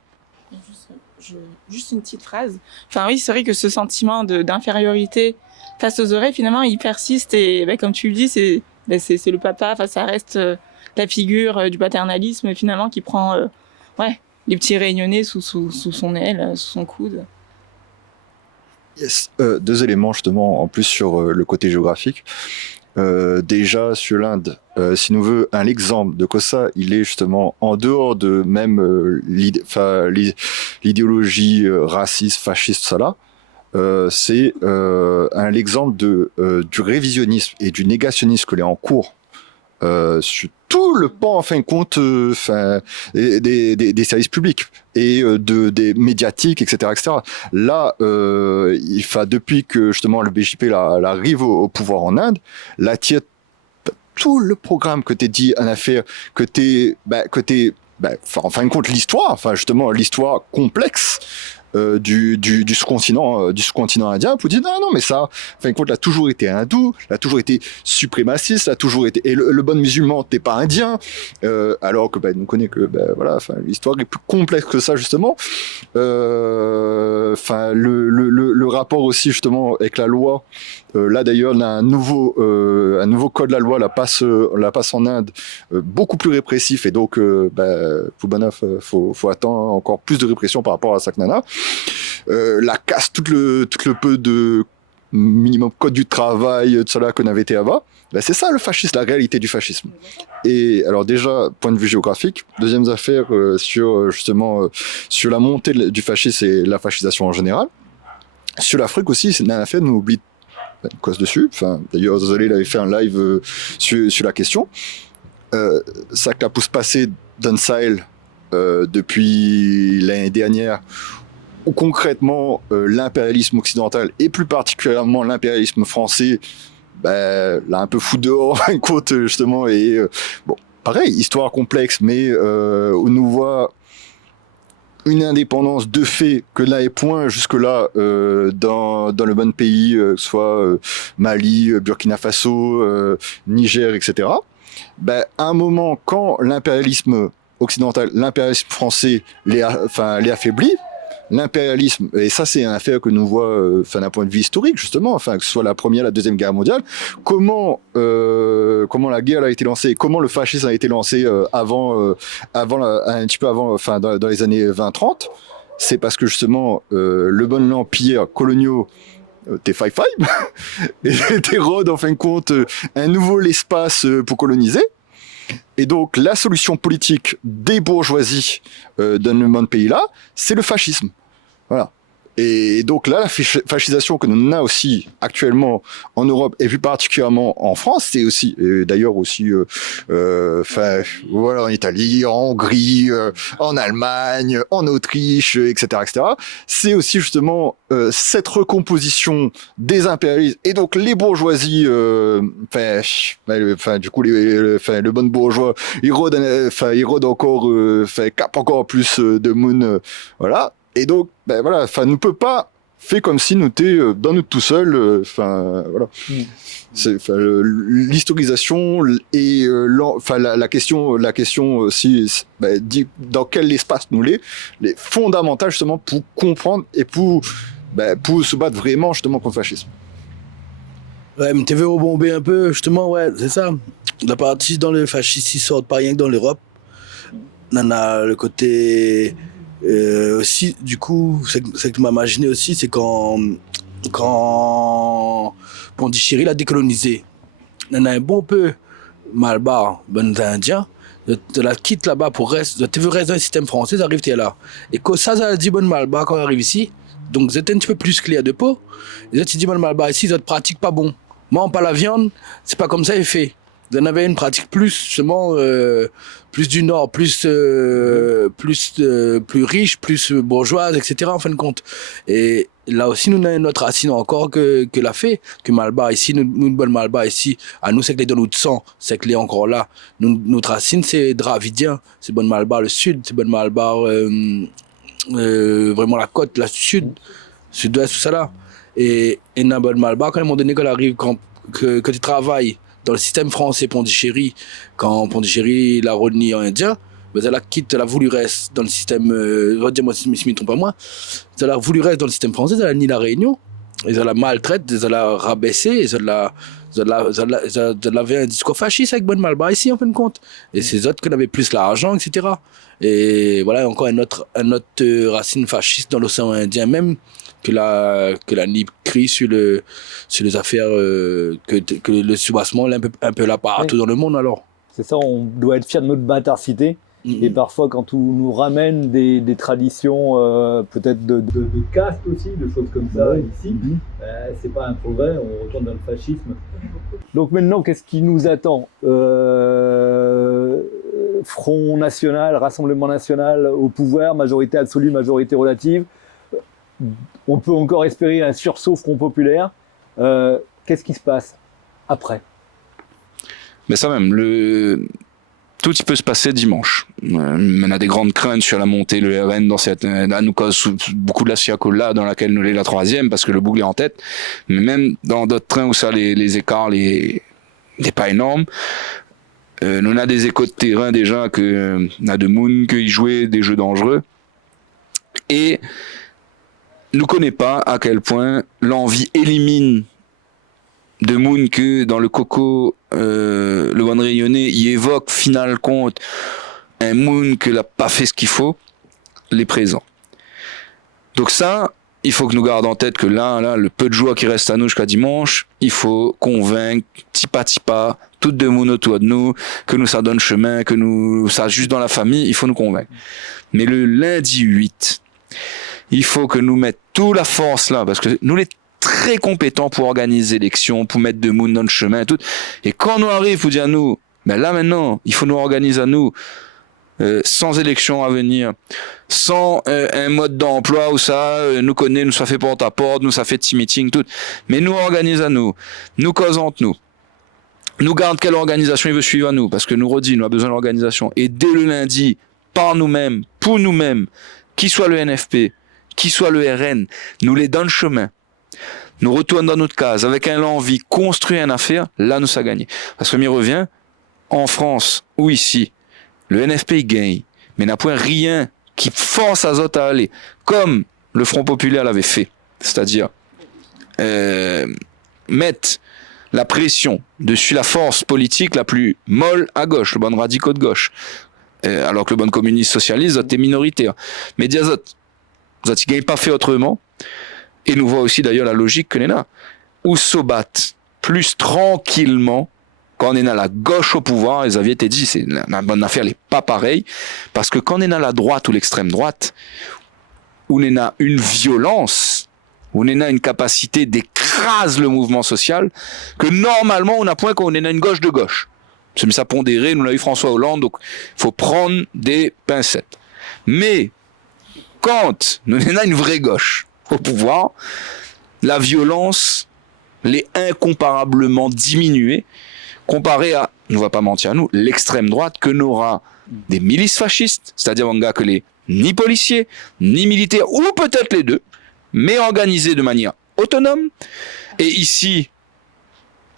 Juste une petite phrase. Enfin oui, c'est vrai que ce sentiment d'infériorité face aux oreilles, finalement, il persiste et comme tu le dis, c'est le papa. Enfin, ça reste la figure du paternalisme finalement qui prend les petits réunionnais sous son aile, sous son coude. Yes. 2 éléments justement en plus sur le côté géographique. Déjà sur l'Inde, si nous veut un exemple de quoi ça, il est justement en dehors de même l'idéologie raciste, fasciste, ça là. C'est l'exemple du révisionnisme et du négationnisme que l'est en cours sur tout le pan, en fin de compte, des services publics et des médiatiques, etc., etc. Là, depuis que justement le BJP arrive au pouvoir en Inde, là, tout le programme que t'es dit en affaire, en fin de compte l'histoire, justement l'histoire complexe. Du sous-continent indien pour dire non mais ça en fin de compte l'a toujours été hindou, l'a toujours été suprémaciste, l'a toujours été et le bon musulman t'es pas indien alors que on connaît que l'histoire est plus complexe que ça justement. Le rapport aussi justement avec la loi, là d'ailleurs on a un nouveau code de la loi la passe en Inde, beaucoup plus répressif, et donc pour Banaf faut attendre encore plus de répression par rapport à Saknana. La casse tout le peu de minimum code du travail, tout ça là qu'on avait été avant, c'est ça le fascisme, la réalité du fascisme. Et alors déjà point de vue géographique, deuxième affaire sur la montée du fascisme et la fascisation en général. Sur l'Afrique aussi, c'est une affaire, nous oublie une cause dessus. D'ailleurs Zolé il avait fait un live sur la question. Ça que la pousse passer dans le Sahel depuis l'année dernière, concrètement, l'impérialisme occidental et plus particulièrement l'impérialisme français, l'a un peu foutu dehors, en fin de compte, justement. Et bon, pareil, histoire complexe, mais on nous voit une indépendance de fait que là est point jusque-là dans le bon pays, que ce soit Mali, Burkina Faso, Niger, etc. À un moment, quand l'impérialisme occidental, l'impérialisme français les affaiblit, l'impérialisme, et ça c'est un affaire que nous voit d'un point de vue historique justement, que ce soit la première, la deuxième guerre mondiale, comment la guerre a été lancée, comment le fascisme a été lancé un petit peu avant, dans les années 20-30, c'est parce que justement le bon empire coloniaux T55 et rôde en fin de compte un nouveau espace pour coloniser. Et donc, la solution politique des bourgeoisies dans le monde pays-là, c'est le fascisme. Voilà. Et donc là, la fascisation que nous avons aussi actuellement en Europe et plus particulièrement en France, c'est aussi, d'ailleurs aussi, en Italie, en Hongrie, en Allemagne, en Autriche, etc., etc. C'est aussi justement cette recomposition des impérialismes et donc les bourgeoisies, du coup, le bon bourgeois, il rôde encore, cap encore plus de monde, voilà. Et donc, ne peut pas faire comme si nous étions dans nous tout seul. Voilà. C'est l'historisation et la question aussi, dans quel espace nous les fondamentales justement pour comprendre et pour se battre vraiment justement contre le fascisme. Ouais, mais tu veux rebomber un peu, justement, ouais, c'est ça. La partie dans le fascisme, ils sortent pas rien que dans l'Europe. On a le côté. Aussi, du coup, c'est que tu m'as imaginé aussi, c'est quand Pondichéry l'a décolonisé. On a un bon peu Malabar, ben Indien, de la quitte là-bas pour rester dans le système français, ça arrive là. Et quand ça a dit bon Malabar quand on arrive ici, donc c'était un petit peu plus clair de peau. Les autres, ils disent bon Malabar ici, ils autres pratiquent pas bon. Moi, on parle la viande, c'est pas comme ça, il fait. On avait une pratique plus, justement, plus du Nord, plus riche, plus bourgeoise, etc., en fin de compte. Et là aussi, nous avons notre racine encore que la fait, que Malabar ici, nous une bonne Malabar ici, à nous, c'est que les dans notre sang, c'est que les encore là. Notre racine, c'est dravidien, c'est bonne Malabar le sud, c'est bonne Malabar, vraiment la côte, la sud-ouest, tout ça là. Et une bonne Malabar, quand à un moment donné, qu'elle arrive, que tu travailles, dans le système français Pondichéry, quand Pondichéry l'a renié en indien, elle a quitté, elle a voulu rester dans le système, dis-moi si je ne me trompe pas moi, elle a voulu rester dans le système français, elle a nié la Réunion, elle la maltraite, elle l'a rabaissé, elle avait un discours fasciste avec Bonne Malabar ici en fin de compte, et ces autres qui avaient plus l'argent, etc. Et voilà, encore un autre racine fasciste dans l'océan Indien même, que la NIP crie sur les affaires que le soubassement est un peu là partout dans le monde alors. C'est ça, on doit être fier de notre bâtardité. Et parfois, quand on nous ramène des traditions peut-être de caste aussi, de choses comme ça ici, c'est pas un progrès, on retourne dans le fascisme. Donc maintenant, qu'est-ce qui nous attend Front national, Rassemblement national au pouvoir, majorité absolue, majorité relative. On peut encore espérer un sursaut Front populaire. Qu'est-ce qui se passe après ? Mais ça même, tout peut se passer dimanche. On a des grandes craintes sur la montée, le RN dans cette, à nous cause beaucoup de la Siacola dans laquelle nous est la troisième parce que le boucle est en tête. Mais même dans d'autres trains où ça, les écarts, n'est pas énorme. Nous on a des échos de terrain déjà que, on a de Moon qu'ils jouaient des jeux dangereux. Et, nous connaît pas à quel point l'envie élimine de Moon que dans le coco, le bon rayonné, il évoque final compte un Moon que n'a pas fait ce qu'il faut, les présents. Donc ça, il faut que nous gardions en tête que là, le peu de joie qui reste à nous jusqu'à dimanche, il faut convaincre, petit pas, tout de Moon autour de nous, que nous ça donne chemin, que nous, ça juste dans la famille, il faut nous convaincre. Mais le lundi 8, il faut que nous mettions toute la force là, parce que nous les très compétents pour organiser l'élection, pour mettre de Moon dans le chemin et tout. Et quand nous arrive, faut dire nous, ben là maintenant, il faut nous organiser à nous sans élection à venir, sans un mode d'emploi où ça nous connaît, nous ça fait porte à porte, nous ça fait petit meeting, tout. Mais nous organise à nous cause entre nous. Nous garde quelle organisation il veut suivre à nous, parce que nous redit, nous avons besoin d'organisation. Et dès le lundi, par nous-mêmes, pour nous-mêmes, qui soit le NFP, qui soit le RN, nous les donne chemin. Nous retournons dans notre case avec un envie, construire une affaire, là nous ça gagné. Parce que m'y revient, en France ou ici, le NFP il gagne, mais n'a point rien qui force à autres à aller, comme le Front Populaire l'avait fait. C'est-à-dire, mettre la pression dessus la force politique la plus molle à gauche, le bon radicaux de gauche. Alors que le bon communiste socialiste, est minoritaire. Mais Diazot, vous n'avez pas fait autrement. Et nous voit aussi d'ailleurs la logique que l'on a. Ou s'obat plus tranquillement quand on est à la gauche au pouvoir, ils avaient été dit, c'est la bonne affaire, elle n'est pas pareille. Parce que quand on est à la droite ou l'extrême droite, où on a une violence, où on a une capacité d'écraser le mouvement social, que normalement on a point quand on est à une gauche de gauche. C'est ça pondéré, nous l'a eu François Hollande, donc il faut prendre des pincettes. Mais quand nous avons une vraie gauche au pouvoir, la violence l'est incomparablement diminuée comparée à, on ne va pas mentir à nous, l'extrême droite que n'aura des milices fascistes, c'est-à-dire un gars que les ni policiers, ni militaires, ou peut-être les deux, mais organisés de manière autonome. Et ici,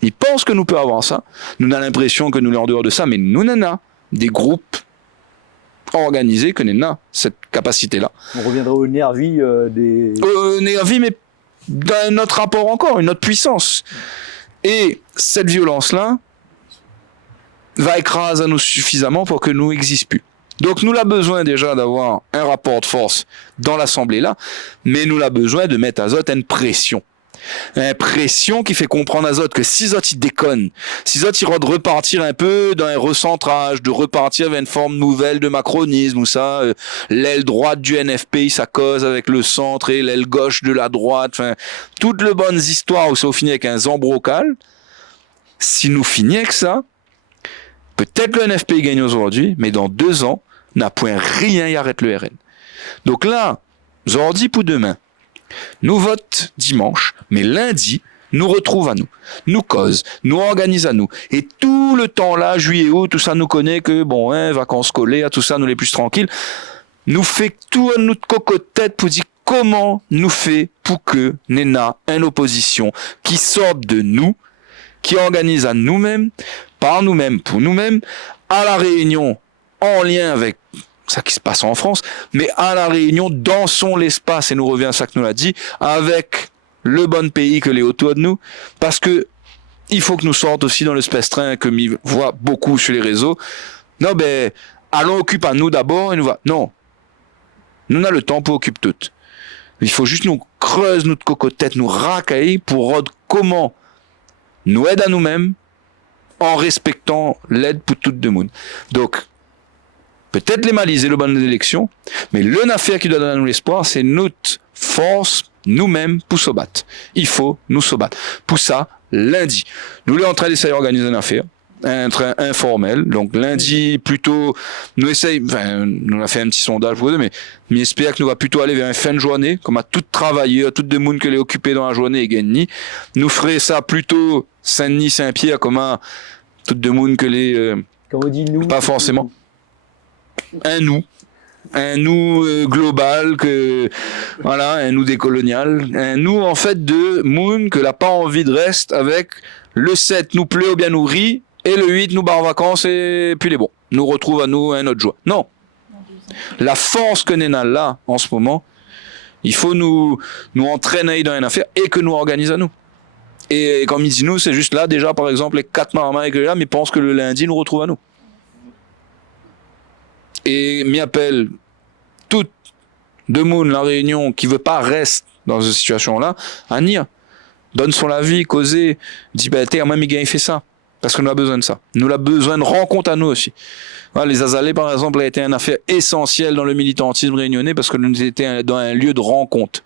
ils pensent que nous peut avoir ça. Nous avons l'impression que nous sommes en dehors de ça, mais nous n'avons des groupes organisés que nous avons cette capacité-là. On reviendra au nervi des... Nervi, mais d'un autre rapport encore, une autre puissance. Et cette violence-là va écraser à nous suffisamment pour que nous n'existions plus. Donc nous avons besoin déjà d'avoir un rapport de force dans l'Assemblée là, mais nous avons besoin de mettre à Zot une pression. Une pression qui fait comprendre à Zot que si Zot il déconne, si Zot il de repartir un peu dans un recentrage, de repartir vers une forme nouvelle de macronisme, ou ça, l'aile droite du NFP ça cause avec le centre et l'aile gauche de la droite, enfin, toutes les bonnes histoires où ça finit avec un zambrocal, si nous finissons avec ça, peut-être le NFP gagne aujourd'hui, mais dans 2 ans, n'a point rien y arrête le RN. Donc là, aujourd'hui pour demain, nous vote dimanche, mais lundi, nous retrouve à nous, nous cause, nous organise à nous. Et tout le temps là, juillet, août, tout ça nous connaît que, bon, vacances scolaires, tout ça, nous les plus tranquilles, nous fait tout notre cocotte-tête pour dire comment nous fait pour que Nena, une opposition qui sorte de nous, qui organise à nous-mêmes, par nous-mêmes, pour nous-mêmes, à la Réunion, en lien avec ça qui se passe en France, mais à la Réunion, dans son l'espace, et nous revient à ça que nous l'a dit, avec le bon pays que les autour de nous, parce que il faut que nous sortent aussi dans le spestrin, que m'y voit beaucoup sur les réseaux. Non, allons occuper à nous d'abord, et nous va. Non. Nous avons le temps pour occuper tout. Il faut juste nous creuser notre cocotte-tête, nous racailler pour rendre comment nous aider à nous-mêmes, en respectant l'aide pour tout le monde. Donc, peut-être les maliser le bon élection, mais l'une affaire qui doit donner nous l'espoir, c'est notre force, nous-mêmes, pour se battre. Il faut nous se battre. Pour ça, lundi, nous sommes en train d'essayer d'organiser une affaire, un train informel. Donc lundi, plutôt, nous essayons, enfin, nous avons fait un petit sondage pour eux, mais j'espère que nous va plutôt aller vers une fin de journée, comme à tout travailleur, tout le monde que les occupé dans la journée et gagne. Nous ferait ça plutôt Saint-Denis, Saint-Pierre, comme à tout le monde que les, quand on dit nous, pas forcément. Un nous global, que voilà, un nous décolonial, un nous en fait de monde que n'a pas envie de rester avec le 7 nous plaît ou bien nous rit et le 8 nous barre en vacances et puis les bons nous retrouve à nous un autre joie. Non, la force que Nena là en ce moment, il faut nous entraîner dans une affaire et que nous organise à nous. Et comme il dit nous, c'est juste là déjà par exemple les 4 marins que là, mais pense que le lundi nous retrouve à nous. Et m'y appelle tout de monde la Réunion qui veut pas rester dans cette situation-là, à venir, donne son avis, causer, dit moi Miguel fait ça, parce que nous avons besoin de ça. Nous avons besoin de rencontres à nous aussi. Voilà, les Azalées par exemple a été une affaire essentielle dans le militantisme réunionnais parce que nous étions dans un lieu de rencontre.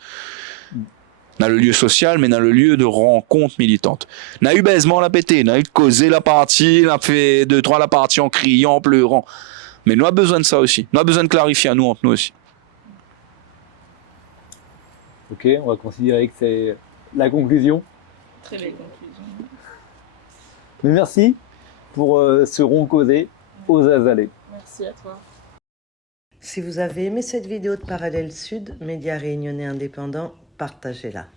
Dans le lieu social, mais dans le lieu de rencontre militante. On a eu baisement la pété, on a eu causé la partie, on a fait 2-3 la partie en criant, en pleurant. Mais nous a besoin de ça aussi. Nous a besoin de clarifier à nous entre nous aussi. Ok, on va considérer que c'est la conclusion. Très belle conclusion. Mais merci pour ce rond causé aux Azalées. Merci à toi. Si vous avez aimé cette vidéo de Parallèle Sud, média réunionnais indépendant, partagez-la.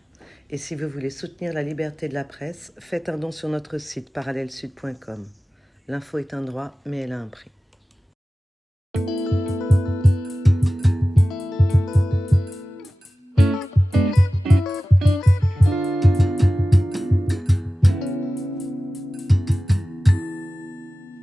Et si vous voulez soutenir la liberté de la presse, faites un don sur notre site parallèlesud.com. L'info est un droit, mais elle a un prix.